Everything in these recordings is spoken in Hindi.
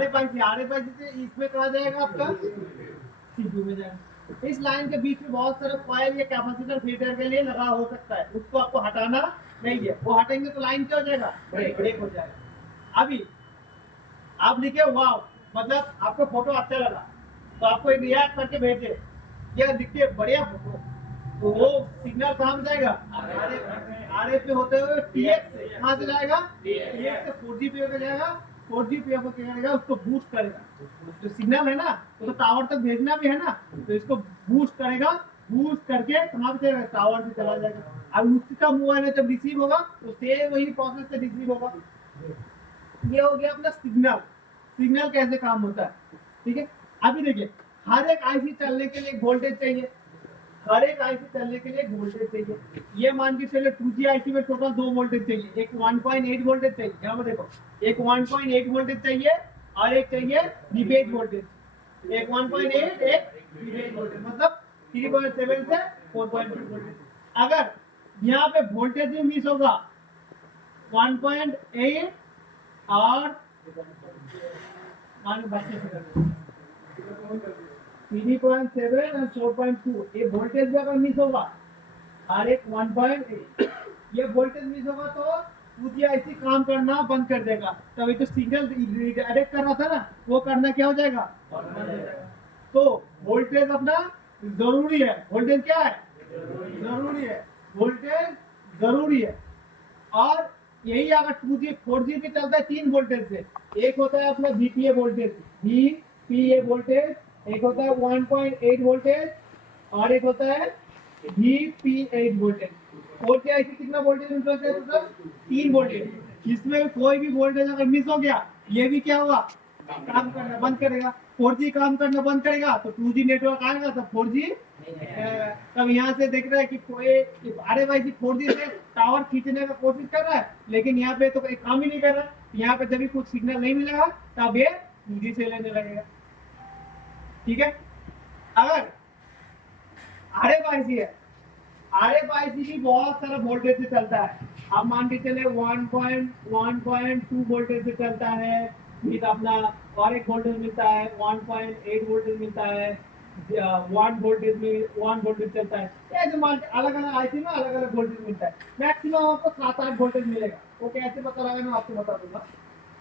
RFIC से इसमें कहा जाएगा आपका CPU में जाएगा। इस लाइन के बीच में बहुत सारे कॉइल या कैपेसिटर फिल्टर के लिए लगा हो सकता है, उसको आपको हटाना नहीं है, वो हटेंगे तो लाइन क्या हो जाएगा, ब्रेक हो जाएगा। अभी आप लिखे वाह, मतलब आपको फोटो अच्छा लगा तो आपको एक रिएक्ट करके भेजे, क्या दिखते बढ़िया फोटो, तो वो सिग्नल कहाँ जाएगा, आर पे होते हुए TX से कहाँ से जाएगा, TX से 4G पे होकर जाएगा, 4G पे होकर क्या करेगा, उसको बूस्ट करेगा। जो सिग्नल है ना वो तो टावर तक भेजना भी है ना, तो इसको बूस्ट करेगा, बूस्ट करके कहाँ पे चलेगा, टावर पे चला जाएगा। अब उसका मोबाइल में जब रिसीव होगा तो सेम वही प्रोसेस से रिसीव होगा। ये हो गया अपना सिग्नल। सिग्नल कैसे काम होता है, ठीक है। अभी देखिए, हर एक आईसी चलने के लिए वोल्टेज चाहिए, हर एक आईसी चलने के लिए वोल्टेज चाहिए। ये मान के चलिए 2G आईसी में टोटल 2 वोल्टेज चाहिए, एक 1.8 वोल्टेज चाहिए, यहाँ पर देखो एक 1.8 वोल्टेज चाहिए और एक चाहिए रिबेट वोल्टेज। एक 1.8 एक रिबेट वोल्टेज, मतलब 3.7 से 4.2 वोल्टेज। अगर यहाँ पे वोल्टेज भी मिस होगा 1.8 और 3.7 और 4.2, ये वोल्टेज भी अगर मिस होगा और एक 1.8, ये वोल्टेज मिस होगा तो 2G आईसी काम करना बंद कर देगा। तभी तो सिग्नल डायरेक्ट कर रहा था ना, वो करना क्या हो जाएगा, तो वोल्टेज अपना जरूरी है। वोल्टेज क्या है, जरूरी है, वोल्टेज जरूरी है। और यही अगर 2G 4G भी चलता है 3 वोल्टेज से, एक होता है अपना VPA वोल्टेज, VPA वोल्टेज, एक होता है 1.8 वोल्टेज और एक होता है VP8 वोल्टेज। 4G आईसी कितना वोल्टेज मिलता है, टोटल 3 वोल्टेज। इसमें कोई भी वोल्टेज अगर मिस हो गया, ये भी क्या होगा, काम करना बंद करेगा। 4G काम करना बंद करेगा तो 2G नेटवर्क आएगा तो 4G। तब यहाँ से देख रहा है कि कोई RFIC 4G से टावर खींचने का कोशिश कर रहा है, लेकिन यहाँ पे तो एक काम ही नहीं कर रहा। यहाँ पे जब भी कुछ सिग्नल नहीं मिलेगा तब ये 2G से लेने लगेगा, ठीक है। अगर RFIC है, RFIC भी बहुत सारा वोल्टेज से चलता है। आप मान के चले 1.2 वोल्टेज से चलता है, फिर अपना और एक वोल्टेज मिलता है 1.8 वोल्टेज मिलता है, 1 वोल्टेज चलता है। ऐसे मान के अलग अलग आईसी में अलग अलग वोल्टेज मिलता है। मैक्सिमम आपको 7-8 वोल्टेज मिलेगा। वो कैसे पता लगाना आपको बता दूंगा।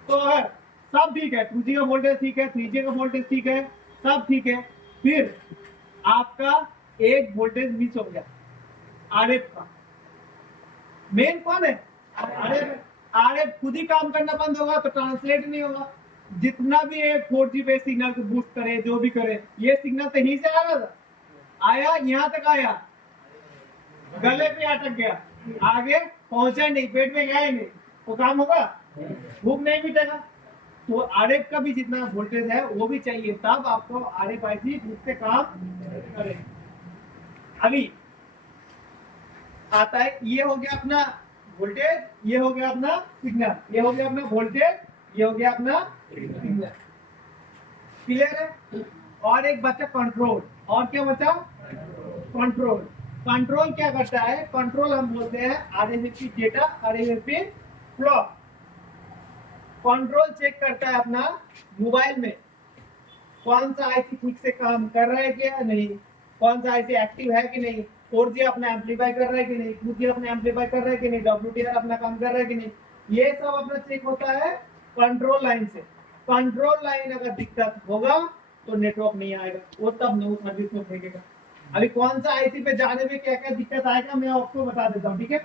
तो अगर सब ठीक है, 2G का वोल्टेज ठीक है, 3G का वोल्टेज ठीक है, सब ठीक है, फिर आपका एक वोल्टेज मिस हो गया RF का। मेन कौन है, RF खुद ही काम करना बंद होगा तो ट्रांसलेट नहीं होगा। जितना भी 4G पे सिग्नल को बूस्ट करे, जो भी करे, ये सिग्नल तो यहीं से आ रहा था, आया यहाँ तक आया, गले पे अटक गया, आगे पहुंचा नहीं, पेट में गया ही नहीं, वो काम होगा, भूख नहीं मिटेगा। तो RF का भी जितना वोल्टेज है वो भी चाहिए, तब आपको RFIC ठीक से काम करे। अभी आता है, ये हो गया अपना वोल्टेज, ये हो गया अपना सिग्नल, ये हो गया अपना वोल्टेज, ये हो गया अपना सिग्नल, क्लियर है। और एक बचा कंट्रोल, और क्या बचा, कंट्रोल। कंट्रोल क्या करता है, कंट्रोल हम बोलते हैं RFIC data, RFIC flow. Control check करता है अपना मोबाइल में कौन सा आईसी ठीक से काम कर रहा है क्या नहीं, कौन सा आईसी एक्टिव है कि नहीं, 4G अपना एम्पलीफाई कर रहा है कि नहीं, 2G अपना एम्पलीफाई कर रहा है कि नहीं, WTR अपना काम कर रहा है कि नहीं, ये सब अपना चेक होता है कंट्रोल लाइन से। कंट्रोल लाइन अगर दिक्कत होगा तो नेटवर्क नहीं आएगा, वो तब नो सर्विस में फेंकेगा। अभी कौन सा आईसी पे जाने में क्या क्या दिक्कत आएगा मैं आपको बता देता हूँ, ठीक है।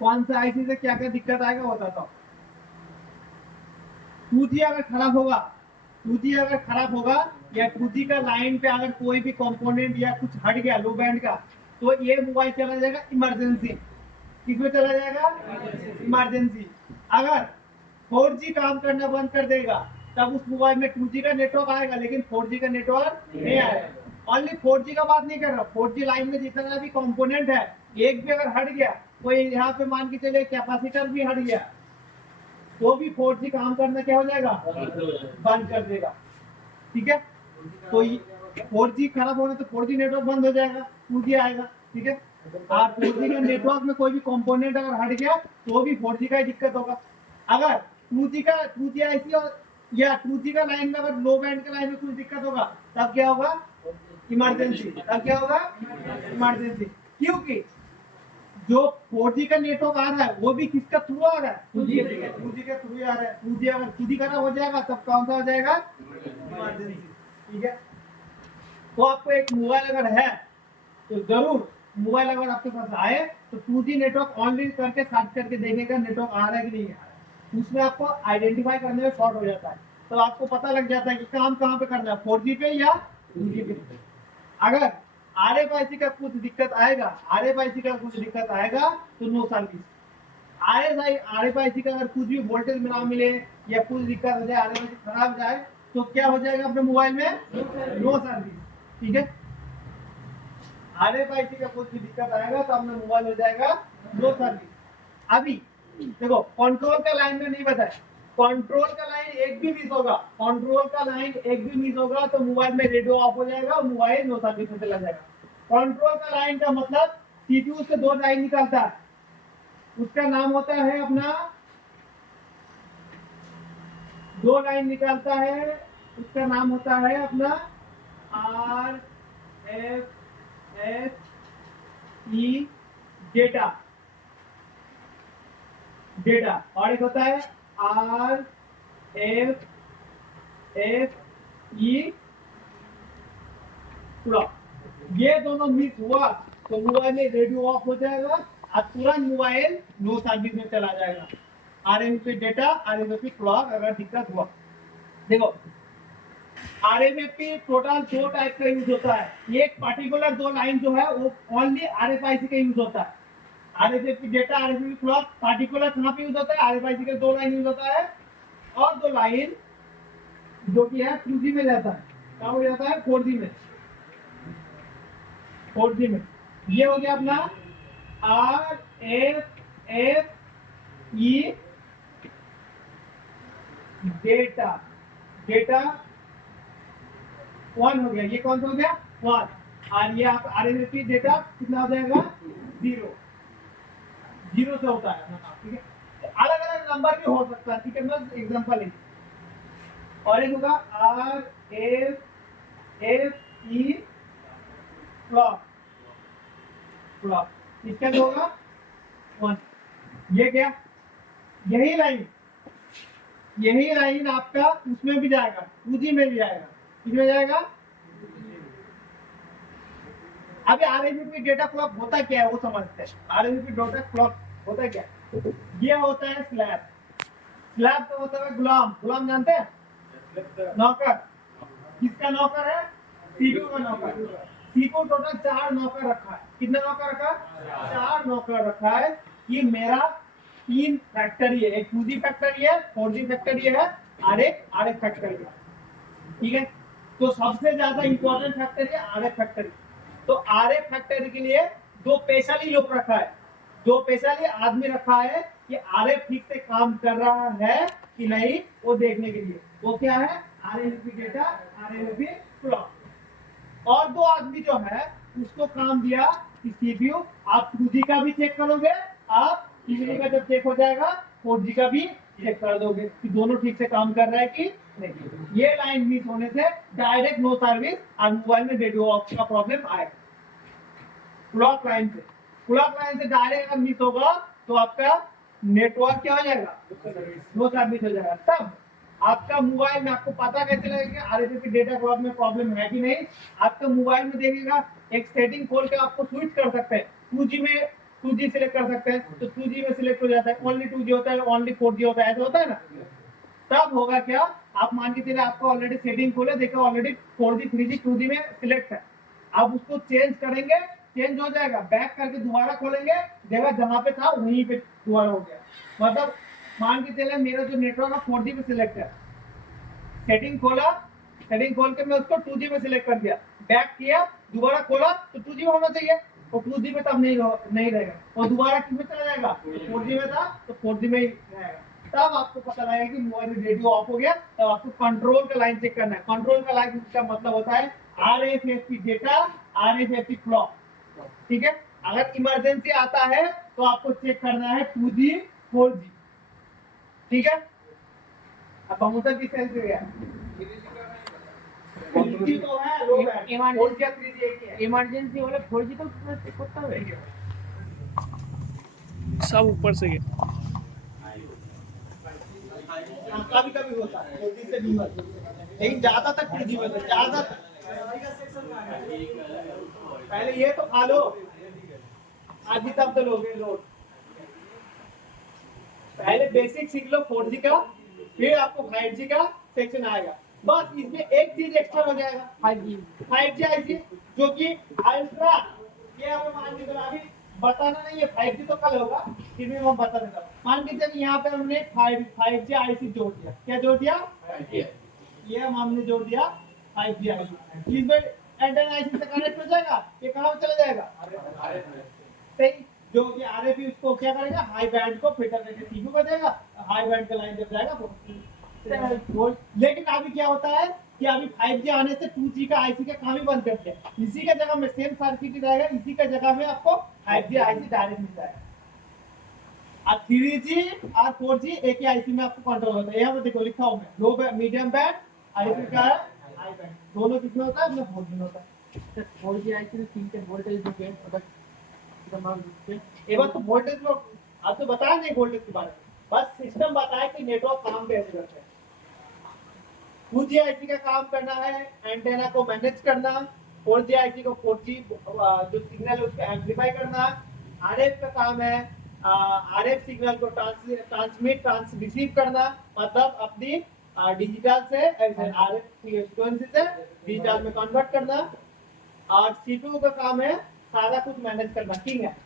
कौन सा आईसी से क्या क्या दिक्कत आएगा बताता हूँ। 2G अगर खराब होगा, 2G अगर खराब होगा या 2G का लाइन पे अगर कोई भी कंपोनेंट या कुछ हट गया लो बैंड का, तो ये मोबाइल चला जाएगा इमरजेंसी। किसमें चला जाएगा, इमरजेंसी। अगर 4G काम करना बंद कर देगा तब उस मोबाइल में 2G का नेटवर्क आएगा, लेकिन 4G का नेटवर्क नहीं आएगा। ओनली 4G का बात नहीं कर रहा, 4G लाइन में जितना भी कंपोनेंट है, एक भी अगर हट गया, कोई यहाँ पे मान के चले कैपेसिटर भी हट गया, तो भी 4G काम करना क्या हो जाएगा, बंद कर देगा, ठीक है। तो 4G खराब होने तो 4G नेटवर्क बंद हो जाएगा, 2G आएगा, ठीक है। और 4G के नेटवर्क में कोई भी कंपोनेंट अगर हट गया तो भी 4G का ही दिक्कत होगा। अगर 2G ऐसी और या 2G का लाइन में अगर लो बैंड के लाइन में कुछ दिक्कत होगा तब क्या होगा, इमरजेंसी। तब क्या होगा, इमरजेंसी। क्योंकि जो 4G का नेटवर्क आ रहा है वो भी किसका थ्रू आ रहा है, 2G के थ्रू आ रहा है। 2G अगर 2G खराब हो जाएगा तब कौन सा हो जाएगा, इमरजेंसी, ठीक है। तो आपको एक मोबाइल अगर है तो जरूर मोबाइल अगर आपके पास आए तो 2G नेटवर्क ऑनलाइन करके सर्च करके देखेगा नेटवर्क आ रहा है कि नहीं आ रहा है। उसमें आपको आइडेंटिफाई करने में शॉर्ट हो जाता है, तो आपको पता लग जाता है कि काम कहाँ पे करना है, 4G पे या 2G पे। अगर RFIC का कुछ दिक्कत आएगा, RFIC का कुछ दिक्कत आएगा तो नो सर्विस। RFIC का अगर कुछ भी वोल्टेज में ना मिले या कुछ दिक्कत हो जाए, RFIC खराब जाए तो क्या हो जाएगा अपने मोबाइल में, नो सर्विस, ठीक है। RFIC का कुछ भी दिक्कत आएगा तो अपना मोबाइल हो जाएगा नो सर्विस। अभी देखो कंट्रोल का लाइन में नहीं बताया, कंट्रोल का लाइन एक भी मिस होगा, कंट्रोल का लाइन एक भी मिस होगा तो मोबाइल में रेडियो ऑफ हो जाएगा और मोबाइल नो सर्विस में चला जाएगा। कंट्रोल का लाइन का मतलब CPU से 2 लाइन निकलता है, उसका नाम होता है अपना, 2 लाइन निकलता है उसका नाम होता है अपना RFSE डेटा, और एक होता है RFSE क्लॉक। ये दोनों मिस हुआ तो मोबाइल में रेडियो ऑफ हो जाएगा और तुरंत मोबाइल नो सर्विस में चला जाएगा। RFSE डेटा, RFSE क्लॉक अगर दिक्कत हुआ, देखो RFSE टोटल 2 टाइप का यूज होता है। एक पर्टिकुलर 2 लाइन जो है वो ओनली RFIC का यूज होता है। RFSE data, RFSE clock particular कहाँ पे यूज होता है, RFIC के 2 लाइन यूज होता है, और 2 लाइन जो कि है 2G में जाता है, कहाँ हो जाता है, 4G में। 4G में ये हो गया अपना RFSE डेटा, 1 हो गया, ये कौन सा हो गया 1, और ये आप RFSE डेटा कितना हो जाएगा 0 से होता है, ठीक है। अलग अलग नंबर भी हो सकता है, ठीक है, बस एग्जांपल है। और एक होगा RFSE क्लॉक, इसका जो होगा 1। ये क्या, यही लाइन आपका उसमें भी जाएगा, 2G में भी जाएगा, किसमें जाएगा। अभी RFSE डेटा क्लॉक होता क्या है वो समझते हैं। RFSE डेटा क्लॉक होता क्या, ये होता है स्लैब तो होता है गुलाम जानते हैं, नौकर। किसका नौकर है, CPU का नौकर। CPU टोटल 4 नौकर रखा है, कितना नौकर रखा, 4 नौकर रखा है। कि मेरा 3 फैक्टरी है, एक 2G फैक्टरी है, 4G फैक्टरी है और एक RF फैक्टरी है, ठीक है। तो सबसे ज्यादा इंपॉर्टेंट फैक्टरी है RF फैक्टरी। तो RF फैक्टरी के लिए 2 स्पेशली लोग रखा है, 2 स्पेशली आदमी रखा है कि RF ठीक से काम कर रहा है कि नहीं वो देखने के लिए। वो क्या है, RFSE डेटा, RFSE क्लॉक। और 2 आदमी जो है उसको काम दिया कि CPU आप 2G का भी चेक करोगे, आप 3G का जब चेक हो जाएगा 4G का भी चेक कर दोगे कि दोनों ठीक से काम कर रहा है कि नहीं। ये लाइन मिस होने से डायरेक्ट नो सर्विस और मोबाइल में रेडियो ऑफ का प्रॉब्लम आएगा। क्लॉक लाइन से डायरेक्ट अगर मिस होगा तो आपका नेटवर्क क्या हो जाएगा, नो सर्विस हो जाएगा। तब आपका मोबाइल में आपको पता कैसे लगेगा RFSE डेटा क्लॉक में प्रॉब्लम है कि नहीं। आपका मोबाइल में देखिएगा एक सेटिंग खोल के आपको स्विच कर सकते हैं, 2G में 2G सिलेक्ट कर सकते हैं तो 2G में सिलेक्ट हो जाता है, ओनली 2G होता है, ओनली 4G होता है, ऐसा होता है ना। तब होगा क्या, आप मान के चलिए आपको ऑलरेडी सेटिंग खोले, देखो ऑलरेडी 4G 3G 2G में सिलेक्ट है, आप उसको चेंज करेंगे, चेंज हो जाएगा, बैक करके दोबारा खोलेंगे, जगह जहां पे था वहीं पे दोबारा हो गया। मतलब मान के चले मेरा जो नेटवर्क है 4G पे सिलेक्ट है, सेटिंग खोला, सेटिंग खोल के मैं उसको 2G में सिलेक्ट कर दिया, बैक किया, दोबारा खोला तो 2G में होना चाहिए, तो 2G में तब नहीं रहेगा, और दोबारा किस में चला जाएगा, 4G में था तो 4G में ही रहेगा। तब आपको पता लगेगा कि मोबाइल रेडियो ऑफ हो गया, तब आपको कंट्रोल का लाइन चेक करना है। कंट्रोल का लाइन का मतलब होता है RFSP डेटा, RFSP क्लॉक, ठीक है। अगर इमरजेंसी आता है तो आपको चेक करना है 2G 4G, ठीक है। अब कम्प्यूटर की सेंस हो गया, 3G तो है, लो बैंड 4G 3G एक ही है। इमरजेंसी वाला 4G तो चेक करता है सब ऊपर से गया। कभी कभी होता है 4G से भी होता है, लेकिन ज्यादातर 2G में होता है, ज्यादातर। पहले ये तो खा लो, आज ही तब तो लोगे लोड। पहले बेसिक सीख लो 4G का, फिर आपको 5G का सेक्शन आएगा। बस इसमें एक चीज एक्स्ट्रा हो जाएगा, 5G आईसी, जो कि अल्ट्रा, ये हमें मान के चलो, अभी बताना नहीं है, 5G तो कल होगा, फिर भी हम बता देता हूँ। मान के चलिए यहाँ पे हमने 5G आईसी जोड़ दिया। क्या जोड़ दिया? 5G। ये हमने जोड़ दिया 5G आईसी। इसमें एंटेना आईसी से कनेक्ट हो जाएगा, ये कहाँ चला जाएगा? सही। जो कि आरएफई उसको क्या करेगा, हाई बैंड को फिल्टर करके सीपीयू कर देगा, हाई बैंड का लाइन जब जाएगा लेकिन अभी क्या होता है कि अभी 5G आने से 2G का आईसी का काम ही बंद करते हैं। इसी का जगह में सेम सर्किट ही रहेगा, इसी का जगह में आपको 5G आईसी डायरेक्ट मिल जाएगा। अब 3G और 4G एक ही आईसी में आपको कंट्रोल होता है। यहाँ पे देखो लिखा हूं मैं, लो मीडियम बैंड आईसी का है, हाई बैंड दोनों किसमें होता है? अपने 4G में होता है। 4G आईसी में 3 के वोल्टेज जो है एक बार तो वोल्टेज में आप तो बताया नहीं वोल्टेज के बारे में, बस सिस्टम बताया कि नेटवर्क काम कैसे करता है। 2G आईसी का काम करना है एंटेना को मैनेज करना, 4G आईसी को 4G जो सिग्नल है उसको एम्पलीफाई करना, आरएफ का काम है आरएफ सिग्नल को ट्रांसमिट रिसीव करना, मतलब अपनी डिजिटल से आरएफ फ्रीक्वेंसी से डिजिटल में कन्वर्ट करना, और सीपीयू का काम है सारा कुछ मैनेज करना, ठीक है।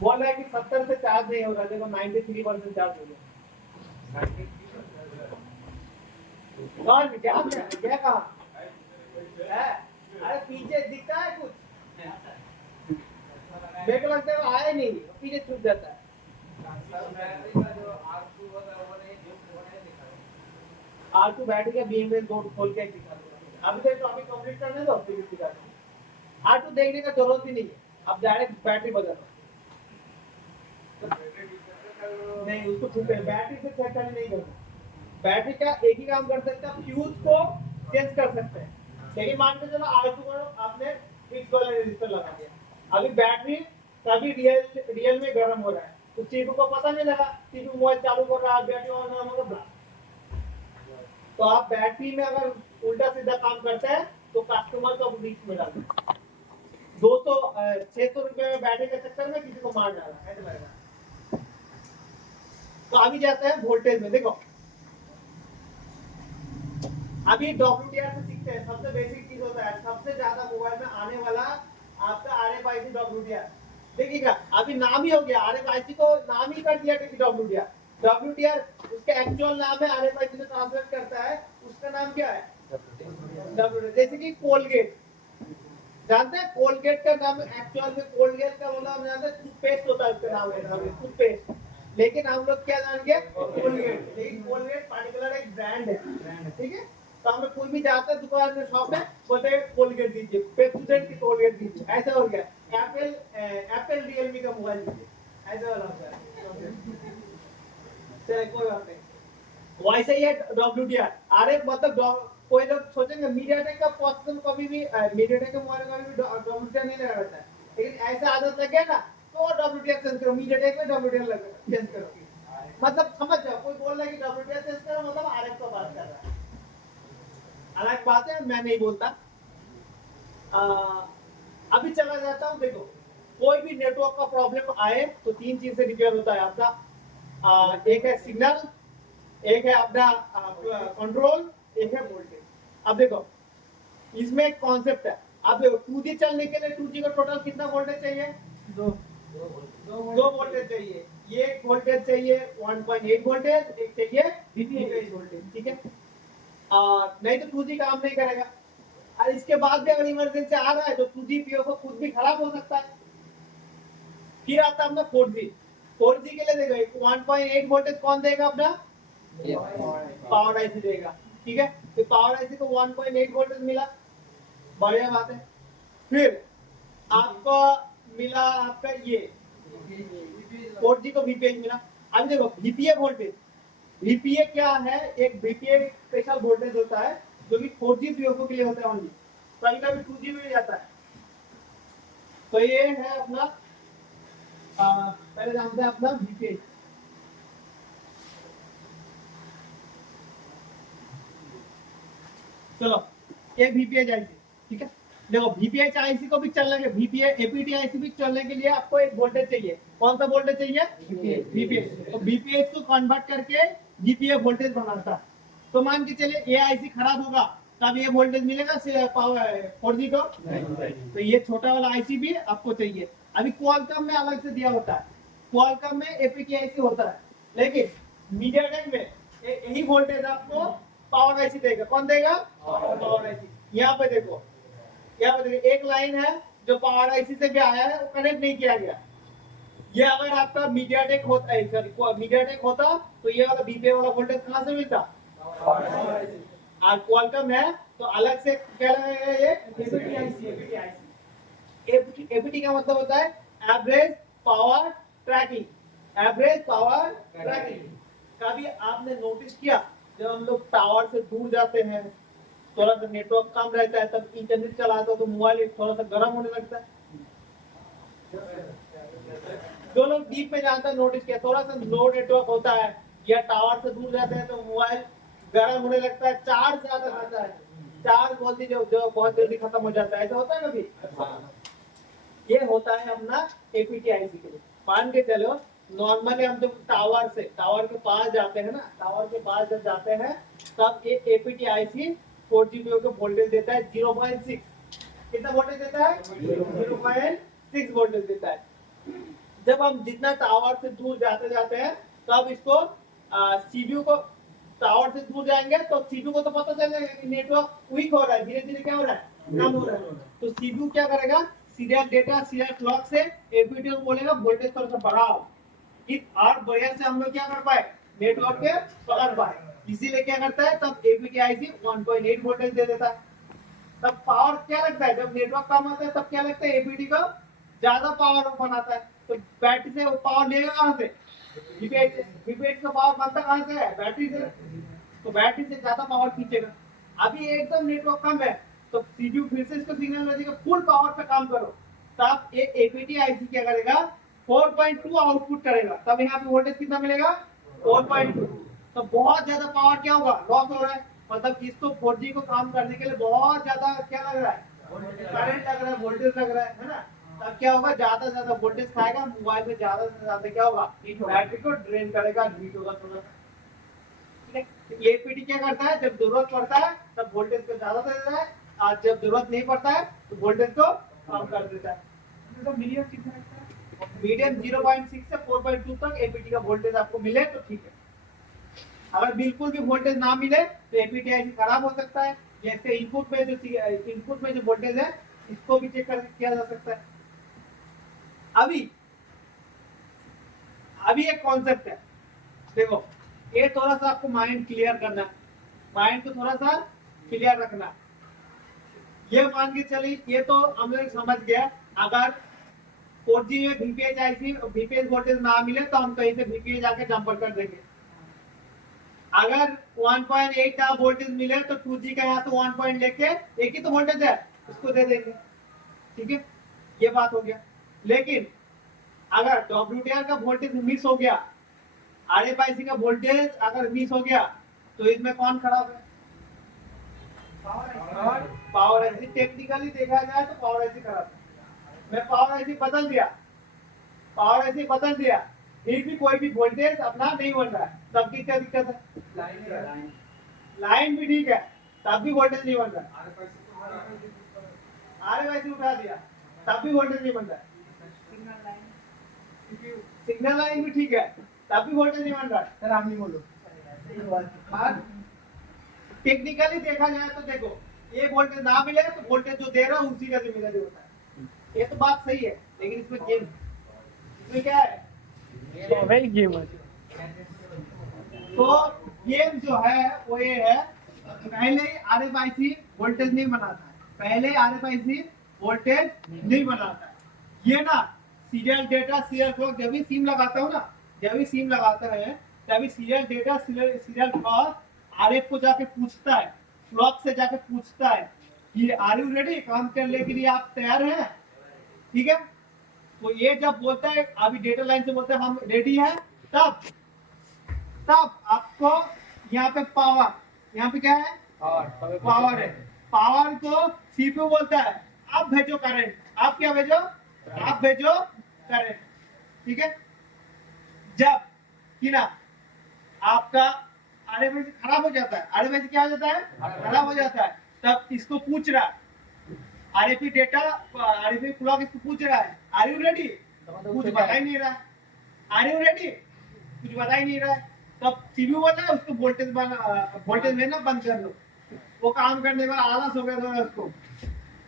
बोल रहा है कि 70 से चार्ज नहीं हो रहा, देखो 93% चार्ज हो गया। कौन क्या कहा है? अरे पीछे दिखता है कुछ, मेरे को लगता है आया नहीं, पीछे छूट जाता है। R2 बैटरी का BMS बोर्ड खोल के दिखा दूंगा। अभी तो टॉपिक कंप्लीट करने दो, फिर दिखा दूंगा। R2 देखने का जरूरत ही नहीं है, अब डायरेक्ट बैटरी बदल नहीं, उसको बैटरी से चेक करने नहीं करना। बैटरी का एक ही काम कर सकते हैं, फ्यूज को चेंज कर सकते हैं। लेकिन मान के चलो R2 को आपने फिक्स वाला रेजिस्टर लगा दिया, अभी बैटरी कभी रियल में गर्म हो रहा है, तो सीपीयू को पता नहीं लगा, सीपीयू मोबाइल चालू कर रहा है, बैटरी ऑन होगा ब्लास्ट। तो आप बैटरी में अगर उल्टा सीधा काम करते हैं तो कस्टमर को रिस्क में डालते हैं। 600 रुपए में बैटरी के चक्कर में किसी को मार डाला, ऐसा लगेगा। तो अभी जाते हैं वोल्टेज में, देखो अभी WDR से सीखते हैं। सबसे बेसिक चीज होता है, सबसे ज्यादा मोबाइल में आने वाला आपका RFIC WDR। देखिएगा अभी नाम ही हो गया, RFIC को नाम ही कर दिया WDR। WDR उसका एक्चुअल नाम है, RFIC से ट्रांसलेट करता है, उसका नाम क्या है? WDR। जैसे कि कोलगेट, जानते हैं कोलगेट का नाम एक्चुअल में, कोलगेट का मतलब जानते हैं टूथपेस्ट होता है, उसका नाम है टूथपेस्ट, लेकिन हम लोग क्या जान गए? कोलगेट। लेकिन कोलगेट पर्टिकुलर एक ब्रांड है, ठीक है। तो हम लोग कोई भी जाता है दुकान में, शॉप में, बोलते हैं कोलगेट दीजिए, पेप्सोडेंट की कोलगेट दीजिए, ऐसा हो गया। एप्पल रियलमी का मोबाइल दीजिए, ऐसा वाला होता है। चलिए कोई बात नहीं, वैसे ही है WDR। अरे मतलब कोई लोग सोचेंगे मीडियाटेक का प्रोसेसर कभी भी, मीडियाटेक के मोबाइल कभी भी WDR नहीं लगा रहता है, लेकिन ऐसा आदत लग गया ना तो WDR चेंज करो, मीडियाटेक में WDR चेंज करो। मतलब समझ जाओ, कोई बोल रहा है कि WDR चेंज करो मतलब RF का बात कर रहा है, अलग बात है, मैं नहीं बोलता। अभी चला जाता हूँ, देखो कोई भी नेटवर्क का प्रॉब्लम आए तो 3 चीज से रिपेयर होता है आपका, एक है सिग्नल, एक है अपना कंट्रोल, एक है वोल्टेज। अब देखो इसमें एक कॉन्सेप्ट है, अब देखो 2G चलने के लिए 2G का टोटल कितना वोल्टेज चाहिए? दो वोल्टेज चाहिए। ये वोल्टेज चाहिए 1.8 वोल्टेज, एक चाहिए 3 वोल्टेज, ठीक है। नहीं तो 2G काम नहीं करेगा। और इसके बाद भी अगर इमरजेंसी आ रहा है तो 2G पीओ को खुद भी खराब हो सकता है। फिर आता है अपना 4G। 4G के लिए देखो 1.8 वोल्टेज कौन देगा अपना, पावर आईसी देगा, ठीक है। तो पावर आईसी को 1.8 वोल्टेज मिला, बढ़िया बात है। फिर आपको मिला आपका ये 4G को वीपीए मिला। अब देखो वीपीए वोल्टेज, वीपीए क्या है, एक वीपीए स्पेशल वोल्टेज होता है जो कि 4G प्रयोगों के लिए होता है ओनली, कभी कभी 2G में भी जाता है। तो ये है अपना पहले जानते हैं अपना वीपीए। चलो ये वीपीए आईसी, ठीक है। देखो वीपीए आईसी को भी चलने के, वीपीए एपीटी आईसी भी चलने के लिए आपको एक वोल्टेज चाहिए। कौन सा वोल्टेज चाहिए, वीपीए। तो वीपीए को कन्वर्ट करके वीपीए वोल्टेज बनाता है। तो मान के चलिए ये आईसी खराब होगा, तब ये वोल्टेज मिलेगा पावर 4G को, तो ये छोटा वाला आईसी भी आपको चाहिए। अभी क्वालकॉम में अलग से दिया होता है, क्वालकॉम में एपीटी आईसी होता है, लेकिन मीडियाटेक में यही वोल्टेज आपको पावर आईसी देगा। कौन देगा, पावर आईसी। यहाँ पे देखो, यहाँ पे देखो एक लाइन है जो पावर आईसी से भी आया है, वो कनेक्ट नहीं किया गया। ये अगर आपका मीडियाटेक होता है, सॉरी मीडियाटेक होता तो ये वाला वीपीए वाला वोल्टेज कहाँ से मिलता, और क्वालकॉम है तो अलग से क्या लगेगा, ये एपीटी आईसी। एपीटी का मतलब होता है average power tracking, average power tracking. कभी आपने नोटिस किया जब हम लोग टावर से दूर जाते हैं, थोड़ा सा नेटवर्क कम रहता है, तब इंटरनेट चलाते हो तो मोबाइल थोड़ा सा गर्म होने लगता है। जो लोग डीप में जाते हैं नोटिस किया, थोड़ा सा लो नेटवर्क होता है या टावर से दूर जाते हैं तो मोबाइल गर्म होने लगता है, चार्ज ज्यादा खाता है, चार्ज बहुत जल्दी खत्म हो जाता है। ऐसा होता है कभी, ये होता है अपना एपीटी आईसी के लिए। मान के चलो नॉर्मली हम जब टावर के पास जाते हैं ना, टावर के पास जब जाते हैं तब ये एपीटी आईसी 4G को वोल्टेज देता है 0.6। कितना वोल्टेज देता है, 0.6 वोल्टेज देता है। जब हम जितना टावर से दूर जाते हैं तब इसको सीपीयू को, टावर से दूर जाएंगे तो सीपीयू को तो पता चल जाएगा कि नेटवर्क वीक हो रहा है, धीरे धीरे क्या हो रहा है, कम हो रहा है। तो सीपीयू क्या करेगा, सीरियल डेटा सीरियल क्लॉक से एपीटी को बोलेगा वोल्टेज थोड़ा सा बढ़ाओ, और बढ़िया से हम लोग क्या कर पाए, नेटवर्क के पकड़ पाए। इसीलिए क्या करता है, तब एपीटी आईसी 1.8 वोल्टेज दे देता है। तब पावर क्या लगता है, जब नेटवर्क कम आता है तब क्या लगता है, एपीटी को ज्यादा पावर बनाता है। तो बैटरी से वो पावर लेगा कहां से, वीपीएच का पावर बनता कहां से है, बैटरी से। तो बैटरी से ज्यादा पावर खींचेगा। अभी एकदम नेटवर्क कम है तो सीपीयू फिर से इसको सिग्नल भेजेगा फुल पावर पे काम करो, तब ये एपीटी आईसी क्या करेगा, 4.2 आउटपुट करेगा। तब यहाँ पे वोल्टेज कितना मिलेगा, 4.2। तो बहुत ज्यादा पावर क्या होगा, लॉस हो रहा है। मतलब इसको 4G को काम करने के लिए बहुत ज्यादा क्या लग रहा है, करंट लग रहा है, वोल्टेज लग रहा है ना। तब क्या होगा, ज्यादा ज्यादा वोल्टेज खाएगा मोबाइल में, ज्यादा से ज्यादा क्या होगा, बैटरी को ड्रेन करेगा, हीट होगा थोड़ा। ठीक है, एपीटी क्या करता है, जब जरूरत पड़ता है तब वोल्टेज को ज्यादा दे देता है, और जब जरूरत नहीं पड़ता है तो वोल्टेज को कम कर देता है। मीडियम 0.6 से 4.2 तक एपीटी का वोल्टेज आपको मिले तो ठीक है। अगर बिल्कुल भी वोल्टेज ना मिले तो एपीटी आईसी खराब हो सकता है। जैसे इनपुट में जो वोल्टेज है इसको भी चेक किया जा सकता है। अभी एक कॉन्सेप्ट है, देखो ये थोड़ा सा आपको माइंड क्लियर करना है, माइंड को थोड़ा सा क्लियर रखना। ये मान के चलिए, ये तो हम लोग समझ गया, अगर 4G में वीपीएच आईसी वीपीएच वोल्टेज ना मिले तो हम कहीं से वीपीएच जाके जंपर कर देंगे। अगर 1.8 का वोल्टेज मिले तो 2G का यहाँ से 1 पॉइंट लेके, एक ही तो वोल्टेज है, इसको दे देंगे। ठीक है, ये बात हो गया। लेकिन अगर WTR का वोल्टेज मिस हो गया, RFIC का वोल्टेज अगर मिस हो गया तो इसमें कौन खराब है, पावर आईसी। टेक्निकली देखा जाए तो पावर आईसी खराब है। मैं पावर आईसी बदल दिया, फिर भी कोई भी वोल्टेज अपना नहीं बन रहा है, तब की क्या दिक्कत है, लाइन भी ठीक है तब भी वोल्टेज नहीं बन रहा है। RFIC उठा दिया तब भी वोल्टेज नहीं बन रहा है। सिग्नल लाइन भी ठीक है तब भी वोल्टेज नहीं बन रहा है। सर आप नहीं बोलो। टेक्निकली देखा जाए तो देखो, ये वोल्टेज ना मिले तो वोल्टेज जो दे रहा है उसी का जिम्मेदारी होता है। ये तो बात सही है, लेकिन इसमें क्या है, वेरी गेमर। तो गेम जो है वो ये है, पहले आरएफआईसी वोल्टेज नहीं बनाता है, पहले आरएफआईसी वोल्टेज नहीं बनाता है। ये ना सीरियल डेटा सीरियल क्लॉक, जब भी सिम लगाता हूँ ना, जब भी सिम लगाता है तभी serial data serial clock RF को जाके पूछता है, क्लॉक से जाके पूछता है कि आर यू रेडी, काम करने के लिए आप तैयार हैं, ठीक है। तो ये जब बोलता है, अभी डेटा लाइन से बोलता है हम रेडी हैं, तब तब आपको यहाँ पे पावर, यहाँ पे क्या है, पावर है, पावर को सीपीयू बोलता है आप भेजो करंट, आप क्या भेजो, आप भेजो करंट, ठीक है। जब कि ना आपका आरएफआईसी खराब हो जाता है, आरएफआईसी क्या हो जाता है, खराब हो जाता है, तब इसको पूछ रहा है आरएफआई डेटा, आरएफआई क्लॉक इसको पूछ रहा है आर यू रेडी, कुछ बता ही नहीं रहा है, आर यू रेडी कुछ बता ही नहीं रहा है, तब सीपीयू बोल रहा है उसको वोल्टेज लेना बंद कर लो, वो काम करने का आलस हो गया था उसको।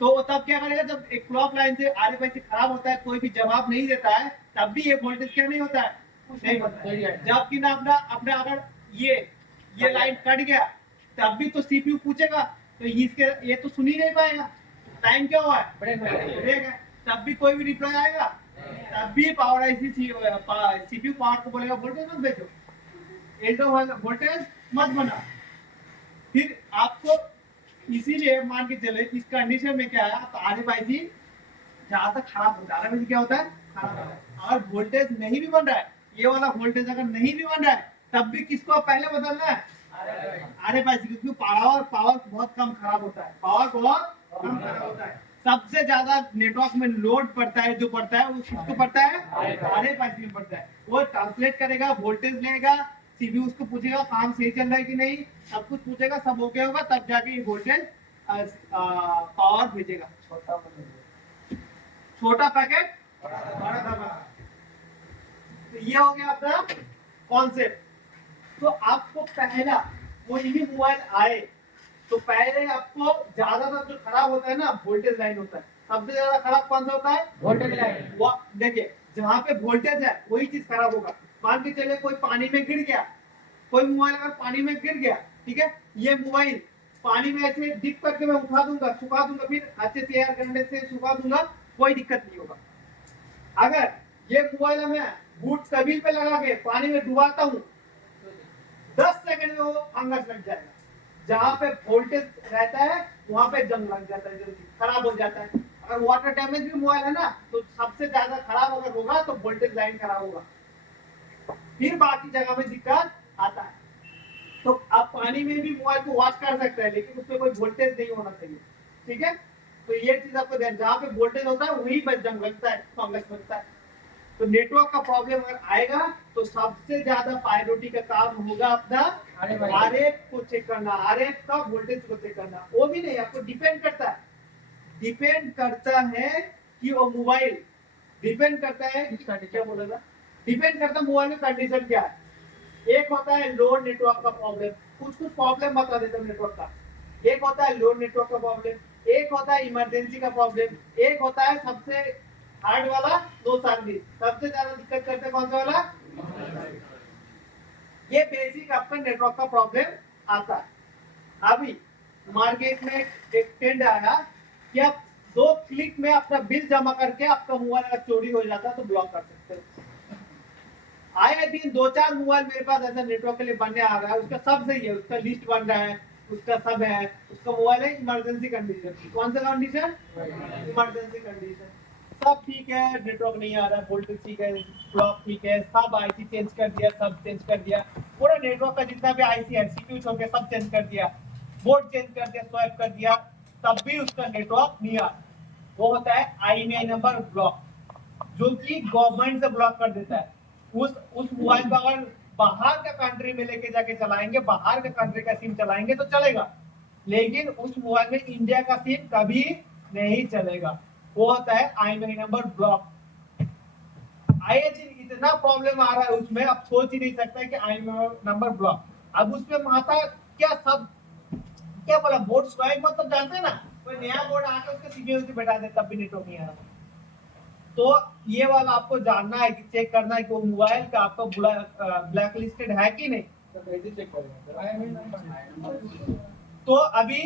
तो वो तब क्या करेगा, जब एक क्लॉक लाइन से आरएफआईसी खराब होता है, कोई भी जवाब नहीं देता है, तब भी ये वोल्टेज क्या नहीं होता है, नहीं होता है। जबकि ना अपना अपना अगर ये लाइन कट गया, तब भी तो सीपीयू पूछेगा, तो इसके ये तो सुन ही नहीं पाएगा, टाइम क्या हुआ है, ब्रेक है, तब भी कोई भी रिप्लाई आएगा, तब भी पावर आईसी सीपीयू पावर को बोलेगा वोल्टेज मत भेजो, एल्डो वोल्टेज मत बना। फिर आपको इसीलिए मान के चले इस कंडीशन में क्या है, आप आरएफआईसी जहां तक खराब होता है, आरएफआईसी क्या होता है, खराब होता है। और वोल्टेज नहीं भी बन रहा है, ये वाला वोल्टेज अगर नहीं भी बन रहा है, तब भी किसको पहले बदलना है, आरएफआईसी, क्योंकि पावर बहुत कम खराब होता है, पावर बहुत कम खराब होता है। सबसे ज्यादा नेटवर्क में लोड पड़ता है, जो पड़ता है वो किसको पड़ता है, आरएफआईसी में पड़ता है। वो ट्रांसलेट करेगा, वोल्टेज लेगा, सीपीयू उसको पूछेगा काम सही चल रहा है कि नहीं, सब कुछ पूछेगा, सब ओके होगा, तब जाके ये वोल्टेज पावर भेजेगा। छोटा पैकेट बड़ा धमाका। तो ये हो गया अपना कॉन्सेप्ट। तो आपको पहला वो यही मोबाइल आए तो पहले आपको ज्यादातर जो खराब होता है ना, वोल्टेज लाइन होता है, सबसे ज्यादा खराब कौन सा होता है, वोल्टेज लाइन। वो देखिए जहाँ पे वोल्टेज है वही चीज खराब होगा। मान के चले कोई पानी में गिर गया, कोई मोबाइल अगर पानी में गिर गया, ठीक है, ये मोबाइल पानी में ऐसे डिप करके मैं उठा दूंगा, सुखा दूंगा, फिर अच्छे से एयर करने से सुखा दूंगा, कोई दिक्कत नहीं होगा। अगर ये मोबाइल मैं बूट कबील पे लगा के पानी में डुबाता हूँ, 10 सेकंड में वो फंगस लग जाएगा। जहाँ पे वोल्टेज रहता है वहां पे जंग लग जाता है, जल्दी खराब हो जाता है। अगर वाटर डैमेज भी मोबाइल है ना, तो सबसे ज्यादा खराब अगर होगा तो वोल्टेज लाइन खराब होगा, फिर बाकी जगह में दिक्कत आता है। तो आप पानी में भी मोबाइल को वॉश कर सकते हैं, लेकिन उसमें कोई वोल्टेज नहीं होना चाहिए, ठीक है। तो ये चीज आपको ध्यान, जहाँ पे वोल्टेज होता है वहीं पर जंग लगता है, फंगस लगता है। तो नेटवर्क का प्रॉब्लम अगर आएगा तो सबसे ज्यादा प्रायोरिटी का काम होगा अपना आरएफ को चेक करना, आरएफ का वोल्टेज को चेक करना। वो भी नहीं, आपको डिपेंड करता है, डिपेंड करता है कि वो मोबाइल, डिपेंड करता है क्या बोला था, डिपेंड करता है मोबाइल में कंडीशन क्या है। एक होता है लोड नेटवर्क का प्रॉब्लम, कुछ प्रॉब्लम बता देता हूँ नेटवर्क का। एक होता है लोड नेटवर्क का प्रॉब्लम, एक होता है इमरजेंसी का प्रॉब्लम, एक होता है सबसे हार्ड वाला नो सर्विस। सबसे ज्यादा दिक्कत करते कौन सा वाला, ये बेसिक आपका नेटवर्क का प्रॉब्लम आता है। अभी मार्केट में एक ट्रेंड आया कि आप 2 क्लिक में अपना बिल जमा करके आपका मोबाइल अगर चोरी हो जाता है तो ब्लॉक कर सकते हो। आए दिन 2-4 मोबाइल मेरे पास ऐसा नेटवर्क के लिए बनने आ रहा है, उसका सब सही है, उसका लिस्ट बन रहा है, उसका सब है, उसका मोबाइल है इमरजेंसी कंडीशन। कौन सा कंडीशन, इमरजेंसी कंडीशन, सब ठीक है, नेटवर्क नहीं आ रहा है, वोल्टेज ठीक है, क्लॉक ठीक है, सब आईसी चेंज कर दिया, सब चेंज कर दिया, पूरा नेटवर्क का जितना भी आईसी है, सीपीयू छोड़ के सब चेंज कर दिया, बोर्ड चेंज कर दिया, स्वैप कर दिया, तब भी उसका नेटवर्क नहीं आ रहा। वो होता है IMEI नंबर ब्लॉक, जो कि गवर्नमेंट से ब्लॉक कर देता है। उस मोबाइल को अगर बाहर का कंट्री में लेके जाके चलाएंगे, बाहर का कंट्री का सिम चलाएंगे तो चलेगा, लेकिन उस मोबाइल में इंडिया का सिम कभी नहीं चलेगा। वो होता है IMEI नंबर ब्लॉक। इतना प्रॉब्लम आ रहा है उसमें, आप सोच ही नहीं सकते कि IMEI नंबर ब्लॉक। अब उसमें माता क्या सब क्या बोला, बोर्ड स्वैप मतलब जानते हैं ना, कोई नया बोर्ड आके उसके सीपीयू से बैठा दे, तब भी नेटवर्क नहीं आ रहा। तो ये वाला आपको जानना है कि चेक करना है कि वो मोबाइल का आपका ब्लैक लिस्टेड है कि नहीं। तो अभी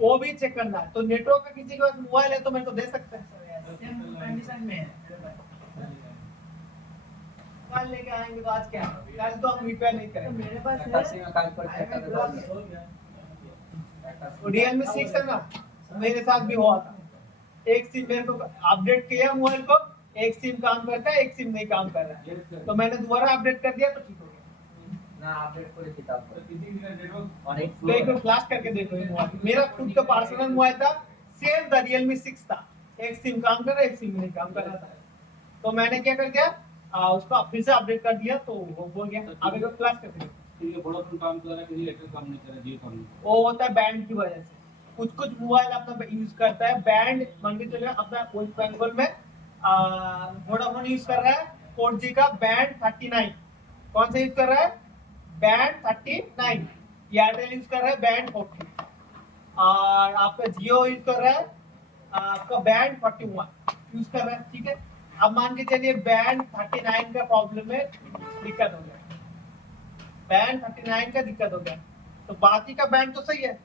वो भी चेक करना है। तो नेटवर्क का किसी के पास मोबाइल है तो मेरे को दे सकते हैं। कंडीशन में है कल लेके आएंगे तो आज क्या कल तो हम रिपेयर नहीं करेंगे। मेरे पास है Realme 6 है ना, मेरे साथ भी हुआ था। एक सिम मेरे को अपडेट किया मोबाइल को, एक सिम काम करता है, एक सिम नहीं काम कर रहा है, तो मैंने दोबारा अपडेट कर दिया तो ठीक हो गया। ना अपडेट করে দিতে হবে অনেক तो एक बार फ्लैश करके देखो ये मोबाइल, मेरा खुद का पर्सनल मोबाइल था, सेम था Realme 6 था, एक सिम काम कर रहा है, एक सिम नहीं काम कर रहा था। तो मैंने क्या कर दिया, उसको फिर से अपडेट कर दिया तो वो हो गया। अब एक बार फ्लैश करके देखो। वोडाफोन काम कर रहा है, किसी एयरटेल काम नहीं कर रहा है, जियो काम नहीं। वो होता है बैंड की वजह से। कुछ कुछ मोबाइल अपना यूज करता है बैंड, मान के चलिए अपना वेस्ट बंगाल में वोडाफोन यूज कर रहा है 4G का बैंड 39। कौन सा यूज कर रहा है? बैंड 39। एयरटेल यूज कर रहा है बैंड 40 और आपका जियो यूज कर रहा है आपका बैंड 41 यूज कर रहा है। ठीक है, अब मान के चलिए बैंड 39 का प्रॉब्लम में दिक्कत हो गया, बैंड 39 का दिक्कत हो गया, तो बाकी का बैंड तो सही है,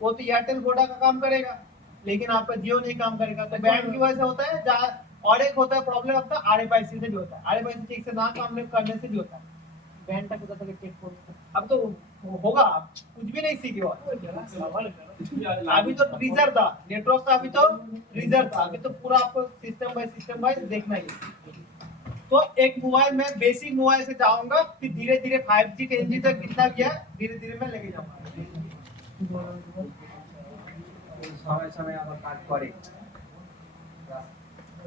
वो तो एयरटेल वोडा का काम करेगा, लेकिन आपका जियो नहीं काम करेगा। तो बैंड की वजह से होता है जहाँ, और एक होता है प्रॉब्लम आपका RFIC से भी होता है, RFIC ठीक से ना काम करने से भी होता है। ব্যান্ডটা কোথা থেকে চেক করব अब तो होगा, आप कुछ भी नहीं सीखे हो। अभी तो ट्रीजर था नेटवर्क का, अभी तो ट्रीजर था, अभी तो पूरा आपको सिस्टम बाय देखना ही है। तो एक मोबाइल में बेसिक मोबाइल से जाऊंगा, फिर धीरे धीरे 5G 10G तक कितना भी है धीरे धीरे मैं लेके जाऊंगा। সময় সময় আবার কাজ করে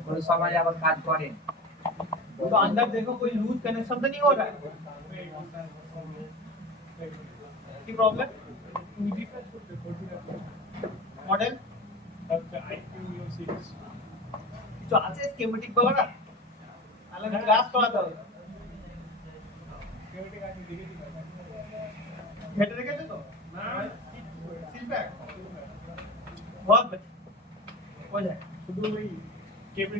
কোনো সময় আবার কাজ করে तो अंदर देखो कोई लूज कनेक्शन तो नहीं हो रहा है की प्रॉब्लम। मॉडल तो আছে স্কিমেটিক বাবা अलग क्लास পড়াতে হবে ঘেটে রেখেছো তো না সিলপ্যাক बहुत बढ़िया हो जाए। শুধু ওই কেবল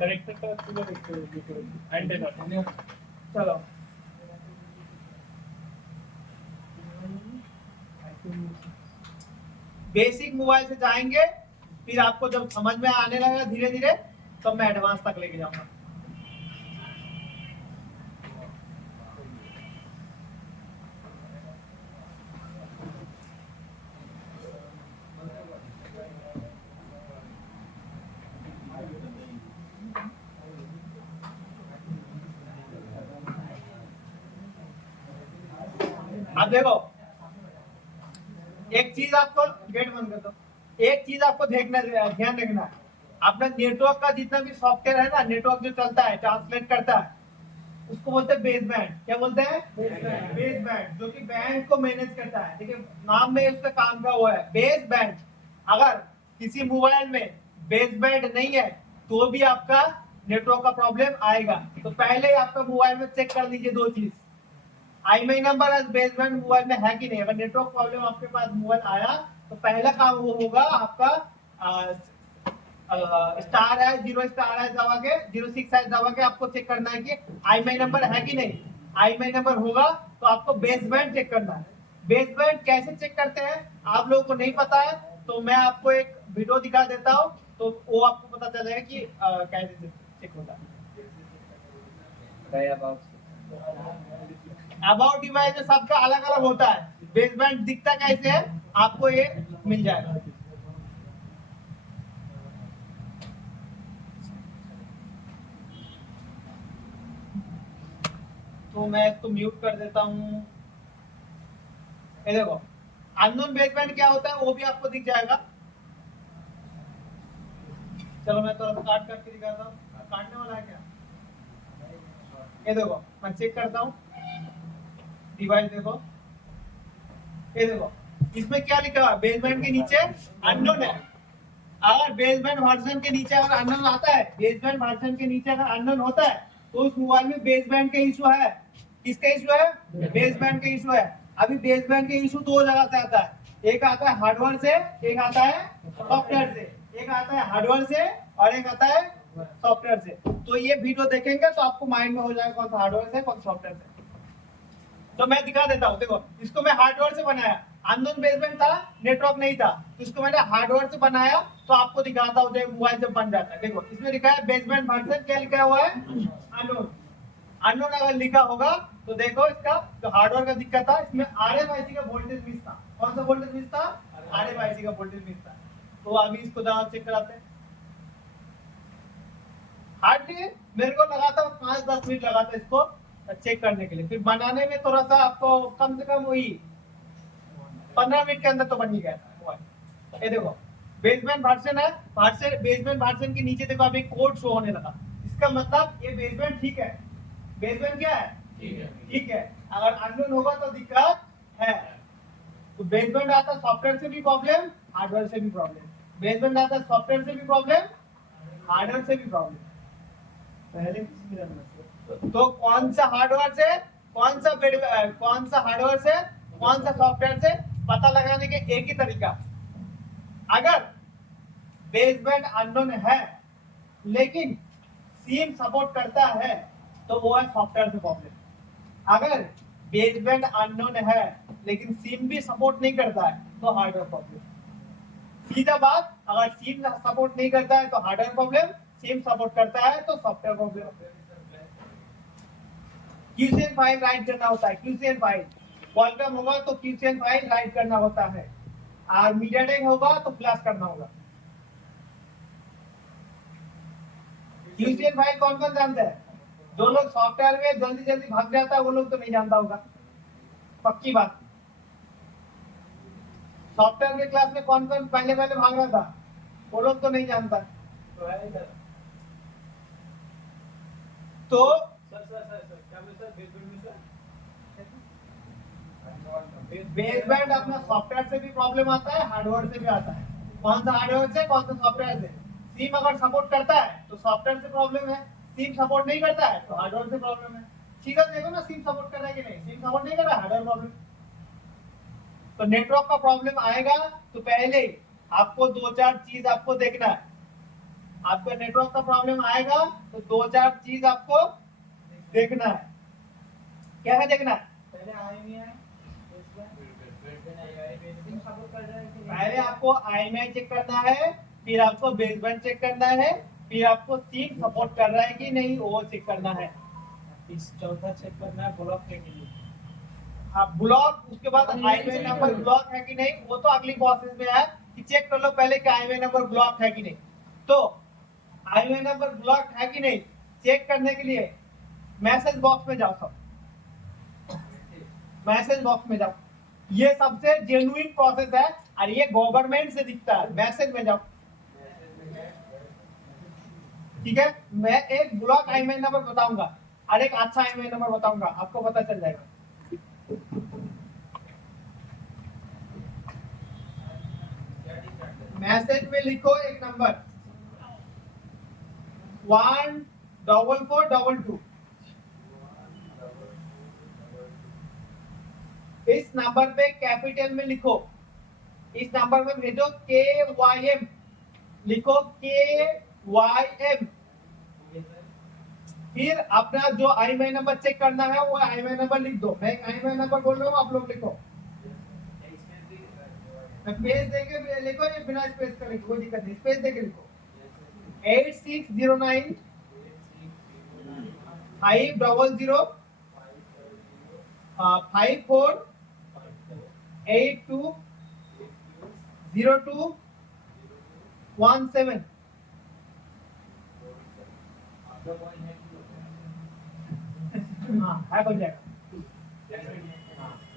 কানেক্টরটা তুলে দেখতে হবে অ্যান্টেনা चलो बेसिक मोबाइल से जाएंगे, फिर आपको जब समझ में आने लगेगा धीरे धीरे तब मैं एडवांस तक लेके जाऊंगा। अब देखो एक चीज आपको, गेट बंद कर दो, एक चीज आपको देखना ध्यान रखना है, अपना नेटवर्क का जितना भी सॉफ्टवेयर है ना, नेटवर्क जो चलता है ट्रांसलेट करता है उसको बोलते हैं बेस बैंड। क्या बोलते हैं? बेस बैंड, जो कि बैंड को मैनेज करता है। देखिए नाम में उसका काम का वो है बेस बैंड। अगर किसी मोबाइल में बेस बैंड नहीं है तो भी आपका नेटवर्क का प्रॉब्लम आएगा। तो पहले आपका मोबाइल में चेक कर लीजिए दो चीज, IMEI नंबर और बेस बैंड मोबाइल में है कि नहीं। अगर नेटवर्क प्रॉब्लम आपके पास मोबाइल आया तो पहला काम वो होगा आपका स्टार है 0 स्टार है दबा के 06 है दबा के आपको चेक करना है कि IMEI नंबर है कि नहीं। IMEI नंबर होगा तो आपको बेस बैंड चेक करना है। बेस बैंड कैसे चेक करते हैं आप लोगों को नहीं पता है तो मैं आपको एक वीडियो दिखा देता हूँ, तो वो आपको पता चल जाएगा कि कैसे चेक होता है। अबाउट डिवाइस में सबका अलग अलग होता है, बेस बैंड दिखता कैसे है आपको ये मिल जाएगा। तो मैं इसको म्यूट कर देता हूँ। ये देखो अननोन बेस बैंड क्या होता है वो भी आपको दिख जाएगा। चलो मैं थोड़ा काट करके दिखाता हूँ, काटने वाला है क्या? ये देखो मैं चेक करता हूँ डिवाइस, देखो ये देखो इसमें क्या लिखा है, बेस बैंड के नीचे अननोन है। अगर बेस बैंड वर्जन के नीचे अगर अननोन आता है, बेस बैंड वर्जन के नीचे अगर अननोन होता है तो उस मोबाइल में बेस बैंड का इशू है। किसका इशू है? बेस बैंड का इशू है। अभी बेस बैंड का इशू दो जगह से आता है, एक आता है हार्डवेयर से, एक आता है सॉफ्टवेयर से। एक आता है हार्डवेयर से और एक आता है सॉफ्टवेयर से। तो ये वीडियो देखेंगे तो आपको माइंड में हो जाएगा कौन सा हार्डवेयर से कौन सा सॉफ्टवेयर से। तो मैं दिखा देता हूँ, देखो इसको मैं हार्डवेयर से बनाया, अननोन बेसमेंट था, नेटवर्क नहीं था, तो इसको मैंने हार्डवेयर से बनाया। तो आपको दिखाता हूँ मोबाइल जब बन जाता है, देखो इसमें लिखा है बेसमेंट वर्जन, क्या लिखा हुआ है, अननोन। अननोन अगर लिखा होगा तो देखो इसका जो हार्डवेयर का दिक्कत था, इसमें RFIC का वोल्टेज मिस था। कौन सा वोल्टेज मिस था, RFIC का वोल्टेज मिस था। तो अभी इसको जरा चेक कराते हैं। हार्डली मेरे को लगाता 5-10 मिनट लगाता इसको चेक करने के लिए, फिर बनाने में थोड़ा सा आपको कम से कम वही 15 मिनट के अंदर तो बन ही गया। ये देखो बेसमेंट वर्जन है, बेसमेंट वर्जन के नीचे देखो अभी कोड शो होने लगा। इसका मतलब ये बेसमेंट ठीक है, बेसमेंट क्या है, ठीक है। अगर अननोन होगा तो दिक्कत है। तो बेसमेंट आता सॉफ्टवेयर से भी प्रॉब्लम, हार्डवेयर से भी प्रॉब्लम। बेसमेंट आता सॉफ्टवेयर से भी प्रॉब्लम, हार्डवेयर से भी प्रॉब्लम। पहले तो कौन सा हार्डवेयर से कौन सा हार्डवेयर से कौन सा सॉफ्टवेयर से पता लगाने के एक ही तरीका। अगर बेसबैंड अननोन है लेकिन सीम सपोर्ट करता है तो वो है सॉफ्टवेयर से प्रॉब्लम। अगर बेसबैंड अननोन है लेकिन सीम भी सपोर्ट नहीं करता है तो हार्डवेयर प्रॉब्लम। सीधा बात, अगर सीम सपोर्ट नहीं करता है तो हार्डवेयर प्रॉब्लम, सीम सपोर्ट करता है तो software problem. QCN file write करना होता है, QCN फाइल क्वालकॉम होगा तो QCN फाइल राइट करना होता है, और मीडियाटेक होगा तो फ्लैश करना होगा। QCN फाइल कौन कौन जानता है? जो लोग सॉफ्टवेयर में जल्दी जल्दी भाग जाता है वो लोग तो नहीं जानता होगा, पक्की बात। सॉफ्टवेयर के क्लास में कौन कौन पहले पहले भाग रहा था वो लोग तो नहीं जानता। तो बेसबैंड अपना सॉफ्टवेयर से भी प्रॉब्लम आता है, हार्डवेयर से भी आता है। कौन सा हार्डवेयर से कौन सा सॉफ्टवेयर से। सीम अगर सपोर्ट करता है तो सॉफ्टवेयर से प्रॉब्लम है, सीम सपोर्ट नहीं करता है तो हार्डवेयर से प्रॉब्लम है। सीधा देखो ना, सीम सपोर्ट कर रहा है कि नहीं, सीम सपोर्ट नहीं कर रहा है, हार्डवेयर प्रॉब्लम। तो नेटवर्क का प्रॉब्लम आएगा तो पहले आपको 2-4 चीज आपको देखना है। आपका नेटवर्क का प्रॉब्लम आएगा तो 2-4 चीज आपको देखना है। क्या है देखना है? पहले आपको IMEI चेक करना है, फिर आपको बेसबैंड चेक करना है, फिर आपको सीम सपोर्ट कर रहा है कि नहीं वो चेक करना है। इस चौथा चेक करना है ब्लॉक के लिए। हाँ ब्लॉक, उसके बाद IMEI नंबर ब्लॉक है कि नहीं वो तो अगली प्रोसेस में है कि चेक कर लो पहले कि IMEI नंबर ब्लॉक है कि नहीं। तो IMEI नंबर ब्लॉक है कि नहीं चेक करने के लिए मैसेज बॉक्स में जाओ, सब मैसेज बॉक्स में जाओ। ये सबसे जेन्युइन प्रोसेस है और ये गवर्नमेंट से दिखता है। मैसेज में जाओ, ठीक है। मैं एक ब्लॉक IMEI नंबर बताऊंगा और एक अच्छा IMEI नंबर बताऊंगा, आपको पता चल जाएगा। मैसेज में लिखो एक नंबर 14422। इस नंबर पे कैपिटल में लिखो, इस नंबर में भेजो KYM, लिखो KYM। फिर अपना जो IMEI नंबर चेक करना है वो IMEI नंबर लिख दो। मैं IMEI नंबर बोल रहा हूँ, आप लोग लिखो। स्पेस देके लिखो या बिना स्पेस का लिखो, कोई दिक्कत नहीं, स्पेस देके लिखो। 8609 500 54 82 02 17। हाँ है, बन जाएगा।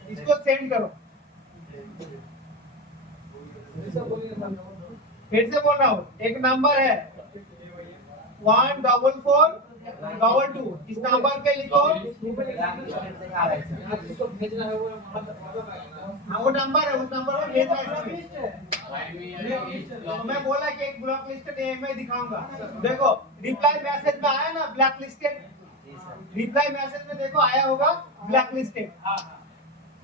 इसको सेंड करो। फिर से बोल रहा हूँ, एक नंबर है 14422। इस नंबर पे लिखो, हाँ वो नंबर है, उस नंबर पर भेजना है। मैं बोला कि एक ब्लॉक लिस्टेड मैं दिखाऊंगा। देखो रिप्लाई मैसेज में आया ना ब्लैक लिस्टेड, रिप्लाई मैसेज में देखो आया होगा ब्लैक लिस्टेड।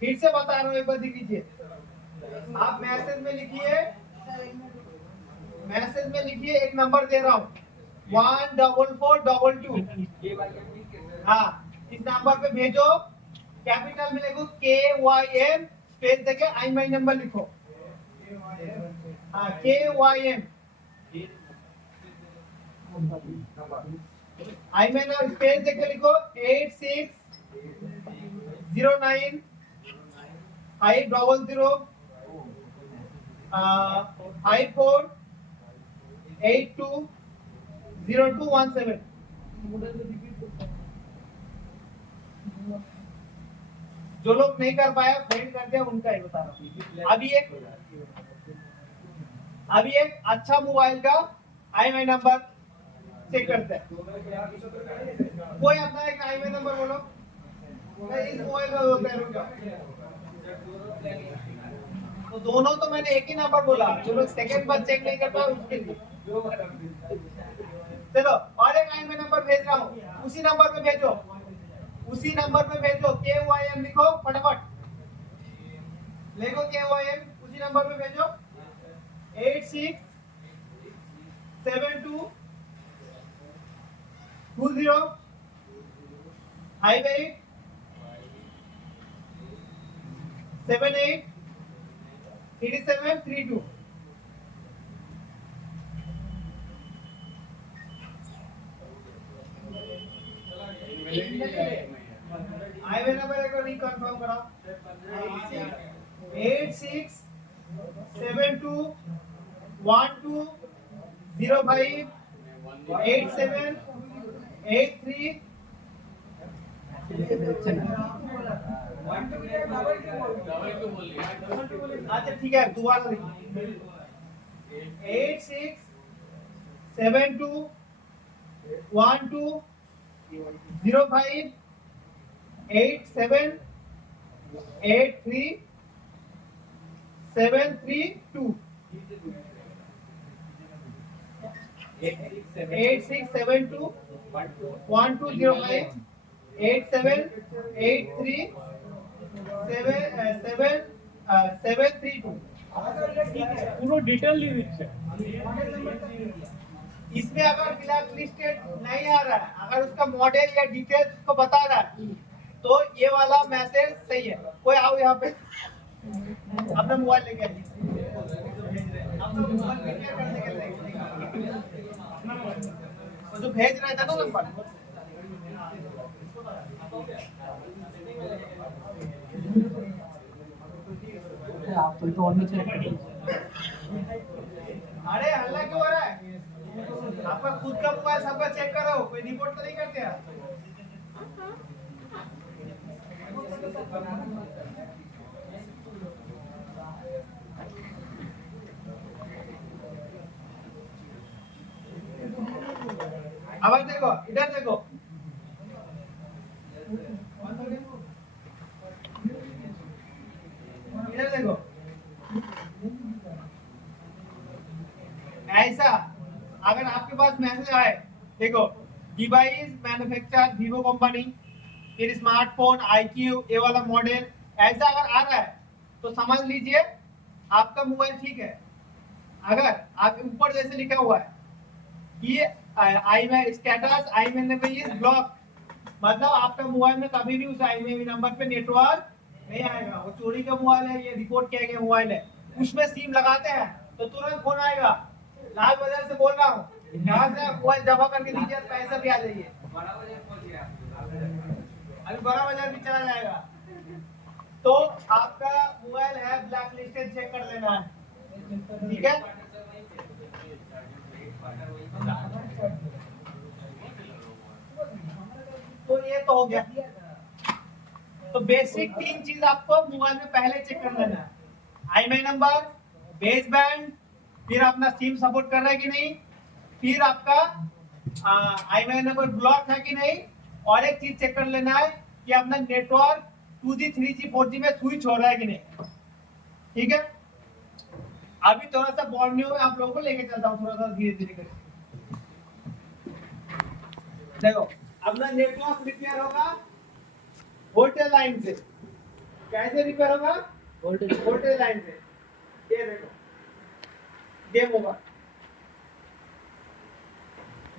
फिर से बता रहा हूँ, एक बार देख लीजिए। आप मैसेज में लिखिए, मैसेज में लिखिए, एक नंबर दे रहा हूँ 1442। हाँ, इस नंबर पे भेजो। कैपिटल में लिखो KYM, स्पेस देके IMEI नंबर लिखो। हाँ, KYM IMEI नंबर स्पेस देके लिखो 8609 500 54820217। जो लोग नहीं कर पाया फ्रेंड कर दिया उनका ही बता रहा हूँ। अभी एक अच्छा मोबाइल का IMEI नंबर चेक करते हैं। कोई अपना एक IMEI नंबर बोलो। इस मोबाइल में बोलते हैं रुको। तो दोनों तो मैंने एक ही नंबर बोला, जो लोग सेकंड बार चेक नहीं कर पाए उसके लिए। चलो और एक IMEI नंबर भेज रहा हूँ, उसी नंबर पे भेजो, उसी नंबर पे भेजो। KYM लिखो फटाफट, लिखो KYM, उसी नंबर पे भेजो 867220 583732। IMEI नंबर एक बार रिकन्फर्म कराओ। 867212058783। अच्छा ठीक है, दोबारा लिखो 86721205878332। 8672120587837732। পুরো ডিটেল দিয়ে দিচ্ছে। इसमें अगर ब्लैक लिस्टेड नहीं आ रहा है, अगर उसका मॉडल या डिटेल्स उसको बता रहा है, तो ये वाला मैसेज सही है। कोई आओ यहाँ पे, अपना मोबाइल लेके आइए, अपना मोबाइल मीडिया करने के लिए जो भेज रहा था ना नंबर। अरे हल्ला क्यों हो रहा है? आपका खुद का मोबाइल सबका चेक करो, कोई रिपोर्ट तो नहीं करते हैं। अब देखो, इधर देखो, इधर देखो, ऐसा अगर आपके पास मैसेज आए, देखो डिवाइस मैन्युफैक्चर वीवो कंपनी, फिर स्मार्टफोन IQ ये वाला मॉडल, ऐसा अगर आ रहा है तो समझ लीजिए आपका मोबाइल ठीक है। अगर आप ऊपर जैसे लिखा हुआ है कि IMEI status IMEI number is block, मतलब आपका मोबाइल में कभी भी उस IMEI नंबर पे नेटवर्क नहीं आएगा। वो चोरी का मोबाइल है, ये रिपोर्ट किया गया मोबाइल है, उसमें सिम लगाते हैं तो तुरंत फोन आएगा, लाल बाजार से बोल रहा हूँ, यहाँ से मोबाइल जमा करके दीजिए, पैसा भी आ जाइए। अभी बड़ा बाजार भी चला जाएगा। तो आपका मोबाइल है ब्लैक लिस्टेड, चेक कर लेना है, ठीक है। तो ये तो हो गया। तो बेसिक 3 चीज आपको मोबाइल में पहले चेक कर लेना है, IMEI नंबर, बेस बैंड, फिर अपना सिम सपोर्ट कर रहा है कि नहीं, फिर आपका IMEI नंबर ब्लॉक है कि नहीं, और एक चीज चेक कर लेना है कि अपना नेटवर्क 2G 3G 4G में स्विच हो रहा है कि नहीं, ठीक है। अभी थोड़ा सा बॉर्नियो में आप लोगों को लेके चलता हूँ, थोड़ा सा धीरे धीरे करके। देखो अपना नेटवर्क रिपेयर होगा वोल्टेज लाइन से। कैसे रिपेयर होगा? वोल्टेज लाइन से। ये देखो गेम होगा,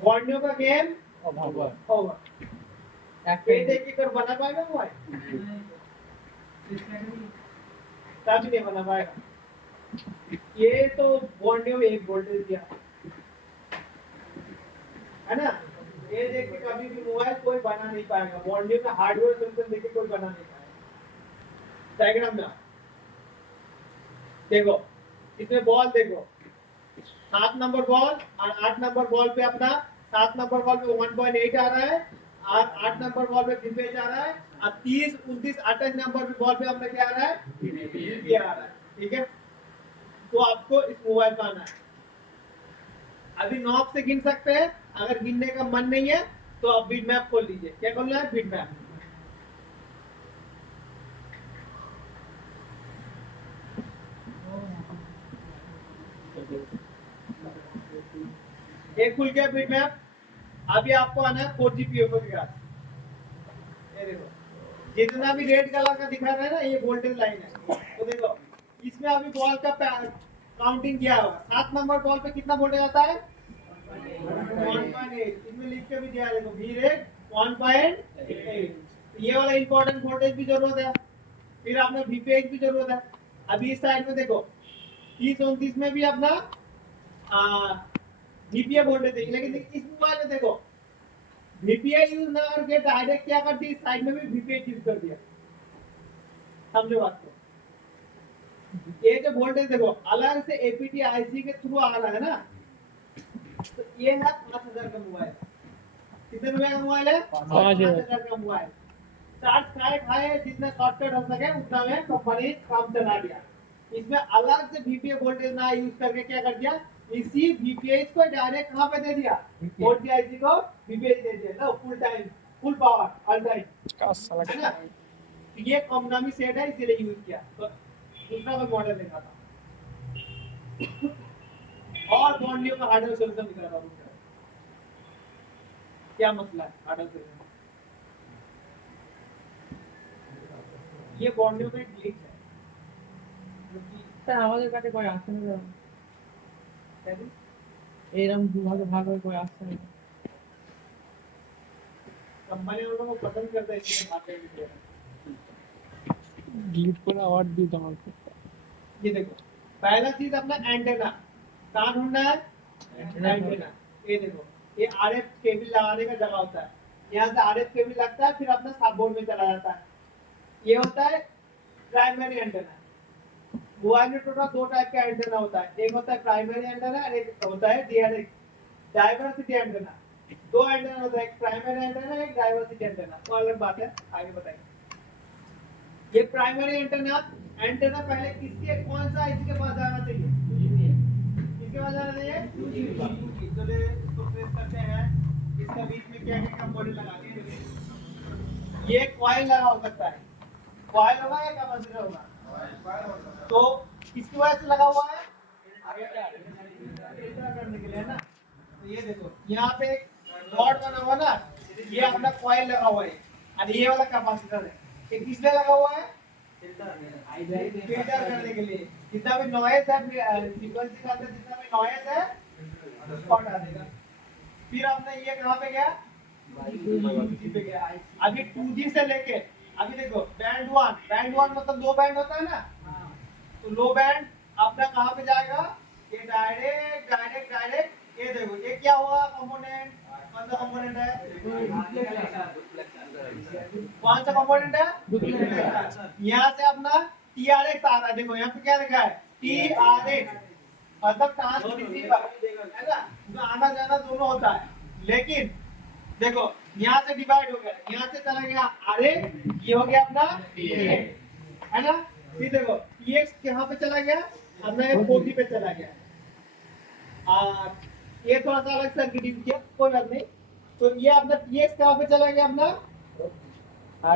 बॉन्डियों का गेम ओवर ओवर। ये देख के कर बना पाएगा मोबाइल? तभी नहीं बना पाएगा। ये तो बॉन्डियों में एक वोल्टेज दिया है ना, ये देख के कभी भी मोबाइल कोई बना नहीं पाएगा। बॉन्डियों का हार्डवेयर सोल्यूशन देख के कोई बना नहीं पाएगा। डायग्राम में देखो, इसमें बॉल देखो, 7 नंबर बॉल और 8 नंबर बॉल पे अपना 7 नंबर बॉल पे 1.8 आ रहा है और 8 नंबर बॉल पे विपेज आ रहा है और 30 29 28 नंबर पे बॉल पे अपना क्या आ रहा है, ये आ रहा है। ठीक है, तो आपको इस मोबाइल का आना है। अभी नॉब से गिन सकते हैं, अगर गिनने का मन नहीं है तो आप बीट मैप खोल लीजिए। क्या खोलना है? Bitmap. एक खुल गया बीट मैप। अभी आपको आना है 4G POO के पास। ये देखो, जितना भी रेड कलर का दिखा रहा है ना, ये वोल्टेज लाइन है। तो देखो, इसमें अभी बॉल का काउंटिंग किया होगा। 7 नंबर बॉल पे कितना वोल्टेज आता है? 1.8। इसमें लिख के भी दिया है, देखो V रेट 1.8। ये वाला इंपॉर्टेंट वोल्टेज भी जरूरत है, फिर आपने VPH भी जरूरत है। अभी इस साइड में देखो, 30-29 में भी अपना VPA वोल्टेज है, लेकिन इस मोबाइल में देखो VPA यूज ना करके डायरेक्ट क्या करती है, इस साइड में भी VPA यूज कर दिया। समझो बात को। ये जो वोल्टेज देखो अलग से APT IC के थ्रू आ रहा है ना, तो ये है 5000 का मोबाइल। कितने रुपए का मोबाइल है? 5000 का मोबाइल। चार्ज खाए जितना शॉर्टकट हो सके उतना में कंपनी काम चला दिया। इसमें अलग से VPA वोल्टेज ना यूज करके क्या कर दिया, इसी VPH को डायरेक्ट कहां पे दे दिया, 4G IC को VPH दे दिया। लो full time, full power, all time, है ना। ये कॉमनामी सेट है, इसीलिए यूज किया। तो दूसरा कोई मॉडल देखा था और बॉन्डियों का हार्डवेयर सोल्यूशन दिखा रहा हूं। क्या मसला है हार्डवेयर सोल्यूशन? ये बॉन्डियों का एक ग्लिच है, স্যার আমাদের কাছে কই আসছে না এরকম দুভাগে ভাগ হয়ে কই আসছে না कंपनी वालों को पसंद करता है इसलिए मार्केट में। ডিলিট করে আবার দিই তোমাকে ये देखो, पहला चीज अपना एंटेना कहाँ ढूंढना है, एंटेना। ये देखो, ये RF केबल लगाने का जगह होता है। यहाँ से RF केबल लगता है, फिर अपना सब बोर्ड में चला जाता है। ये होता है प्राइमरी एंटेना। मोबाइल में टोटल 2 टाइप का एंटेना होता है, एक होता है प्राइमरी एंटेना और एक होता है डाइवर्सिटी एंटेना। 2 एंटेना होता है, एक प्राइमरी एंटेना, एक डाइवर्सिटी एंटेना। तो अलग बात है, आगे बताएंगे। ये प्राइमरी एंटेना पहले किसके, कौन सा IC के पास जाना चाहिए? किसके पास जाना चाहिए? 2G। चलिए इसको प्रेस करते हैं। इसका बीच में क्या क्या कंपोनेंट लगाते हैं। ये कॉइल लगा हो सकता है, कॉइल होगा या कैपेसिटर होगा? तो किसकी वजह से लगा हुआ है? फिल्टर करने के लिए ना। तो ये देखो, यहाँ पे एक रॉड बना हुआ ना, ये अपना कॉइल लगा हुआ है और ये वाला कैपेसिटर है। ये किस लिए लगा हुआ है? फिल्टर करने के लिए। जितना भी नॉइज है, फ्रीक्वेंसी का जितना भी नॉइज है उसको हटा देगा। फिर आपने ये कहाँ पे गया? 2G पे गया। अभी 2G से लेके अभी देखो बैंड 1 मतलब 2 बैंड होता है ना, तो लो बैंड अपना कहाँ पे जाएगा? ये डायरेक्ट ये देखो, ये क्या हुआ कंपोनेंट? कौन सा कंपोनेंट है? कौन सा कंपोनेंट है? यहाँ से अपना TRX आ रहा है। देखो यहाँ पे क्या लिखा है? TRX मतलब ट्रांसरिसीवर, है ना। तो आना जाना दोनों होता है, लेकिन देखो यहाँ से डिवाइड हो गया, यहाँ से चला गया RX, ये हो गया अपना TX, है ना। फिर देखो TX कहाँ पे चला गया? अपना ये 4G पे चला गया। ये थोड़ा सा अलग सर्किट यूज किया, कोई बात नहीं। तो ये अपना TX कहाँ पे चला गया? अपना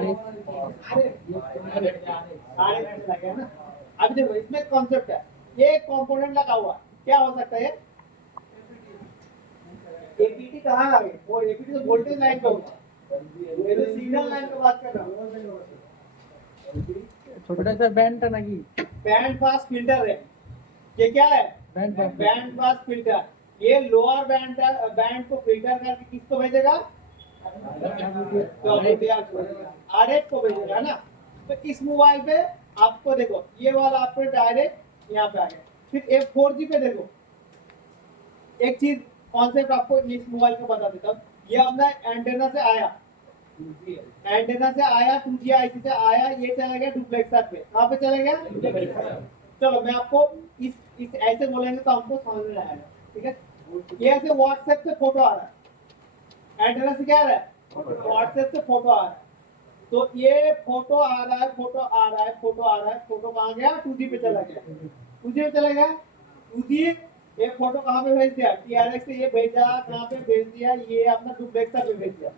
RX चला गया ना। अब देखो इसमें कॉन्सेप्ट है, ये एक कंपोनेंट लगा हुआ, क्या हो सकता है? APT कहाँ आ गए? वो APT तो वोल्टेज लाइन पे होता है, ये तो सिग्नल लाइन पे बात कर रहा हूँ। छोटा सा बैंड नाকি बैंड पास फिल्टर है, ये क्या है? Band band pass filter. ये लोअर बैंड को फिल्टर करके किसको भेजेगा? आरएफ को भेजेगा ना। तो इस मोबाइल पे आपको देखो ये वाला आपको डायरेक्ट यहाँ पे आ गया। फिर एक 4G पे देखो, एक चीज कॉन्सेप्ट आपको इस मोबाइल को बता देता हूँ। ये अपना एंटेना से आया, 2G IC से आया, ये चला गया डुप्लेक्सर पे। कहाँ पे चला गया? चलो मैं आपको इस ऐसे बोलेंगे तो हमको समझ में आएगा, ठीक है। ये ऐसे व्हाट्सएप से फोटो आ रहा है, एंटेना से क्या आ रहा है? व्हाट्सएप से फोटो आ रहा है। तो ये फोटो आ रहा है, फोटो कहाँ गया? 2G पे चला गया, 2G पे चला गया। 2G ये फोटो कहाँ पे भेज दिया? TRX से ये भेजा, कहाँ पे भेज दिया? ये अपना डुप्लेक्सर पे भेज दिया,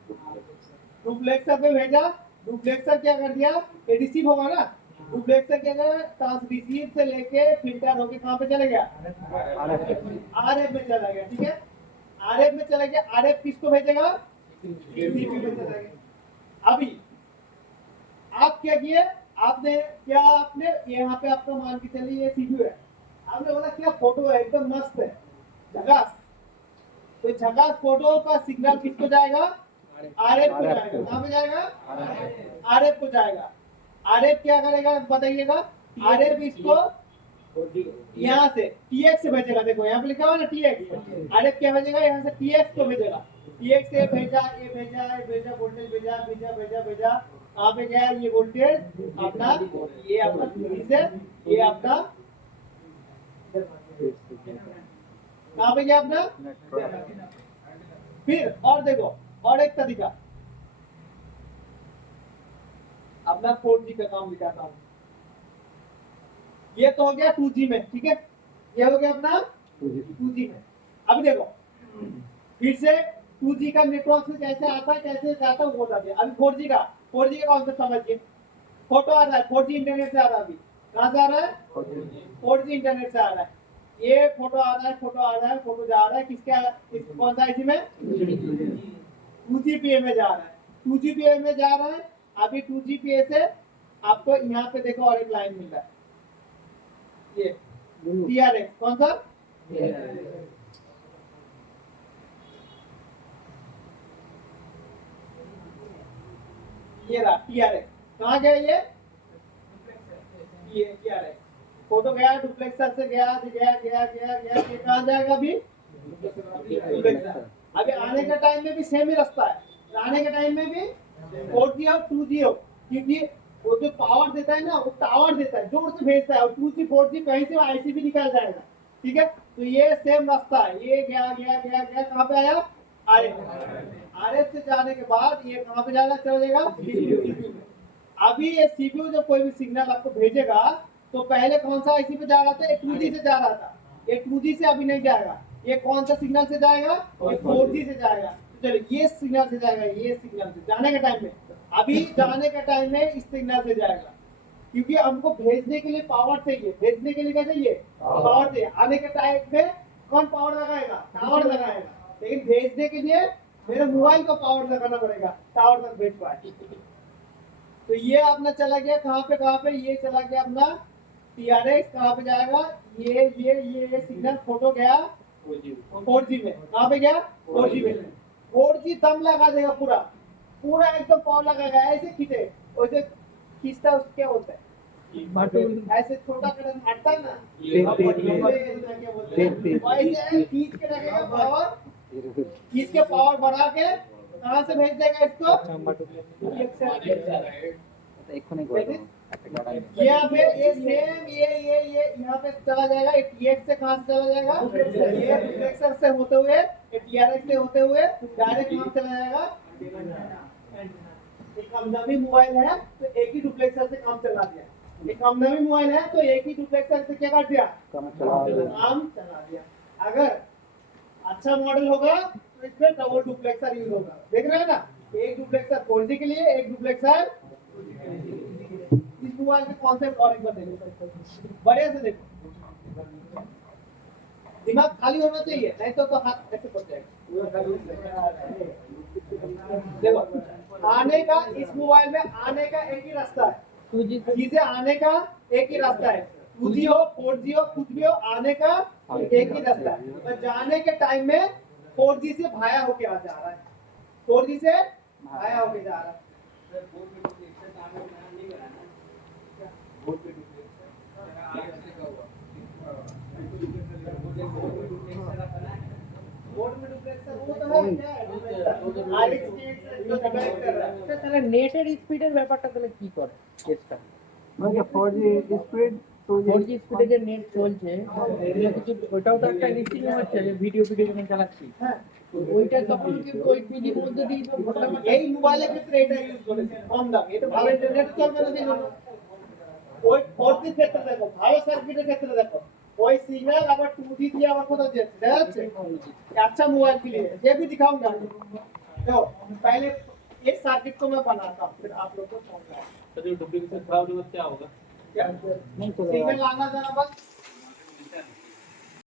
डुप्लेक्सर पे भेजा। डुप्लेक्सर क्या कर दिया? ये रिसीव होगा ना, डुप्लेक्सर क्या कर ट्रांसरिसीव से लेके फिल्टर होके कहाँ पे चले गया? आरएफ में चला गया, ठीक है। आरएफ में चला गया, आरएफ किसको भेजेगा? सीपीयू में चला गया। अभी आप क्या किए? आपने यहाँ पे आपका मान के चलिए ये सीपीयू है, आपने बोला क्या फोटो है, एकदम मस्त है, झकास। तो झकास फोटो का सिग्नल किसको जाएगा? आरएफ को जाएगा। कहाँ पे जाएगा? आरएफ को जाएगा। आरएफ क्या करेगा बताइएगा? आरएफ इसको यहाँ से TX से भेजेगा। देखो यहाँ पे लिखा हुआ ना TX। आरएफ क्या भेजेगा? यहाँ से TX को भेजेगा। TX से भेजा, ये भेजा, वोल्टेज भेजा। कहाँ पे गया ये वोल्टेज? अपना ये अपना 3 से ये अपना कहाँ पे गया अपना? फिर और देखो और एक तरीका, अपना 4G का काम दिखाता हूँ। ये तो हो गया 2G में, ठीक है। ये हो गया अपना 2G में। अब देखो फिर से 2G का नेटवर्क से कैसे आता है कैसे जाता है वो बता दिया। अभी 4G का कॉन्सेप्ट समझिए। फोटो आ रहा है 4G इंटरनेट से आ रहा है। अभी कहाँ से आ रहा है? 4G इंटरनेट से आ रहा है। ये फोटो आ रहा है, फोटो जा रहा है कौन सा IC में? 2GPA में जा रहा है। 2GPA में जा रहा है। अभी 2GPA से आपको यहाँ पे देखो और एक लाइन मिल रहा है, ये TRX। कौन सा? ये रहा TRX। कहाँ गया ये TRX? फोटो गया डुप्लेक्सर से गया, ये कहाँ जाएगा अभी? डुप्लेक्सर। अभी आने के टाइम में भी सेम ही रास्ता है, आने के टाइम में भी 4G और 2G हो, क्योंकि वो जो पावर देता है ना वो टावर देता है, जोर से भेजता है, और 2G 4G कहीं से IC भी निकल जाएगा, ठीक है। तो ये सेम रास्ता है, ये गया कहाँ पे आया? RF से जाने के बाद ये कहाँ पे जाएगा? चला जाएगा CPU। अभी ये CPU जब कोई भी सिग्नल आपको भेजेगा तो पहले कौन सा IC पे जा रहा था? 2G से जा रहा था। ये 2G से अभी नहीं जाएगा। ये कौन सा सिग्नल से जाएगा? ये 4G से जाएगा। चलिए ये सिग्नल से जाएगा, ये सिग्नल से जाने के टाइम में, अभी जाने के टाइम में इस सिग्नल से जाएगा, क्योंकि हमको भेजने के लिए पावर चाहिए। भेजने के लिए क्या चाहिए? पावर चाहिए। आने के टाइम में कौन पावर लगाएगा? टावर लगाएगा। लेकिन भेजने के लिए मेरे मोबाइल को पावर लगाना पड़ेगा, टावर तक भेज पाए। तो ये अपना चला गया कहाँ पे? ये चला गया अपना TRX। कहाँ पे जाएगा? ये सिग्नल फोटो गया 4G में। कहाँ पे गया? 4G में। 4G दम लगा देगा, पूरा एकदम पावर लगाएगा। ऐसे खींचे, वैसे खींचता है, उसको क्या बोलते हैं? ऐसे छोटा कदम हटता है ना, वैसे खींच के रखेगा पावर, खींच के पावर बढ़ा के कहाँ से भेज देगा इसको? यहाँ पे ये सेम ये यहाँ पे चला जाएगा। TX से कहाँ से चला जाएगा? ये डुप्लेक्सर से होते हुए, TRX से होते हुए डायरेक्ट कहाँ चला जाएगा? एक कमनवी मोबाइल है तो एक ही डुप्लेक्सर से काम चला दिया। एक कमनवी मोबाइल है तो एक ही डुप्लेक्सर से क्या कर दिया? काम चला दिया। अगर अच्छा मॉडल होगा तो इसमें डबल डुप्लेक्सर यूज होगा। देख रहे हैं ना, एक डुप्लेक्सर 4G के लिए, एक डुप्लेक्सर। इस मोबाइल के कॉन्सेप्ट और एक बार देखो, बढ़िया से देखो, दिमाग खाली होना चाहिए, नहीं तो हाथ ऐसे पड़ जाएगा। देखो आने का, इस मोबाइल में आने का एक ही रास्ता है, 2G से आने का एक ही रास्ता है। 2G हो 4G हो कुछ भी हो, आने का एक ही रास्ता है, पर जाने के टाइम में 4G से भाया होके आ जा रहा है, 4G से भाया होके जा रहा है। बोर्ड में डुप्लेक्सर वो तो है क्या है, आईएक्स जो डिवाइड कर रहा है। তাহলে নেটের স্পিডের ব্যাপারটা তাহলে কি করে কেসটা? মানে 4G স্পিড 4G স্পিডে যে নেট চলছে এগুলো কিছু ওটাও তো একটা নিশ্চিত হচ্ছে যে ভিডিও যখন চালাচ্ছি হ্যাঁ, ওইটা তখন কিন্তু ওই পিডির মধ্যে দিয়ে তো মোটামুটি এই মোবাইলের ক্ষেত্রে এটা ইউজ করেছে কম দাম, এটা ভালো ইন্টারনেট চলবে না দিন। ওই 4G ক্ষেত্রে দেখো, ভালো সার্কিটের ক্ষেত্রে দেখো, ওই सिग्नल আবার 2G দিয়ে আবার কোথাও যাচ্ছে, যাচ্ছে अच्छा मोबाइल के लिए ये भी दिखाऊंगा। तो पहले इस सर्किट को मैं बनाता हूँ, फिर आप लोग को समझाऊंगा। तो जो डुप्लीकेशन खराब होगा क्या होगा? सिग्नल आना जाना बस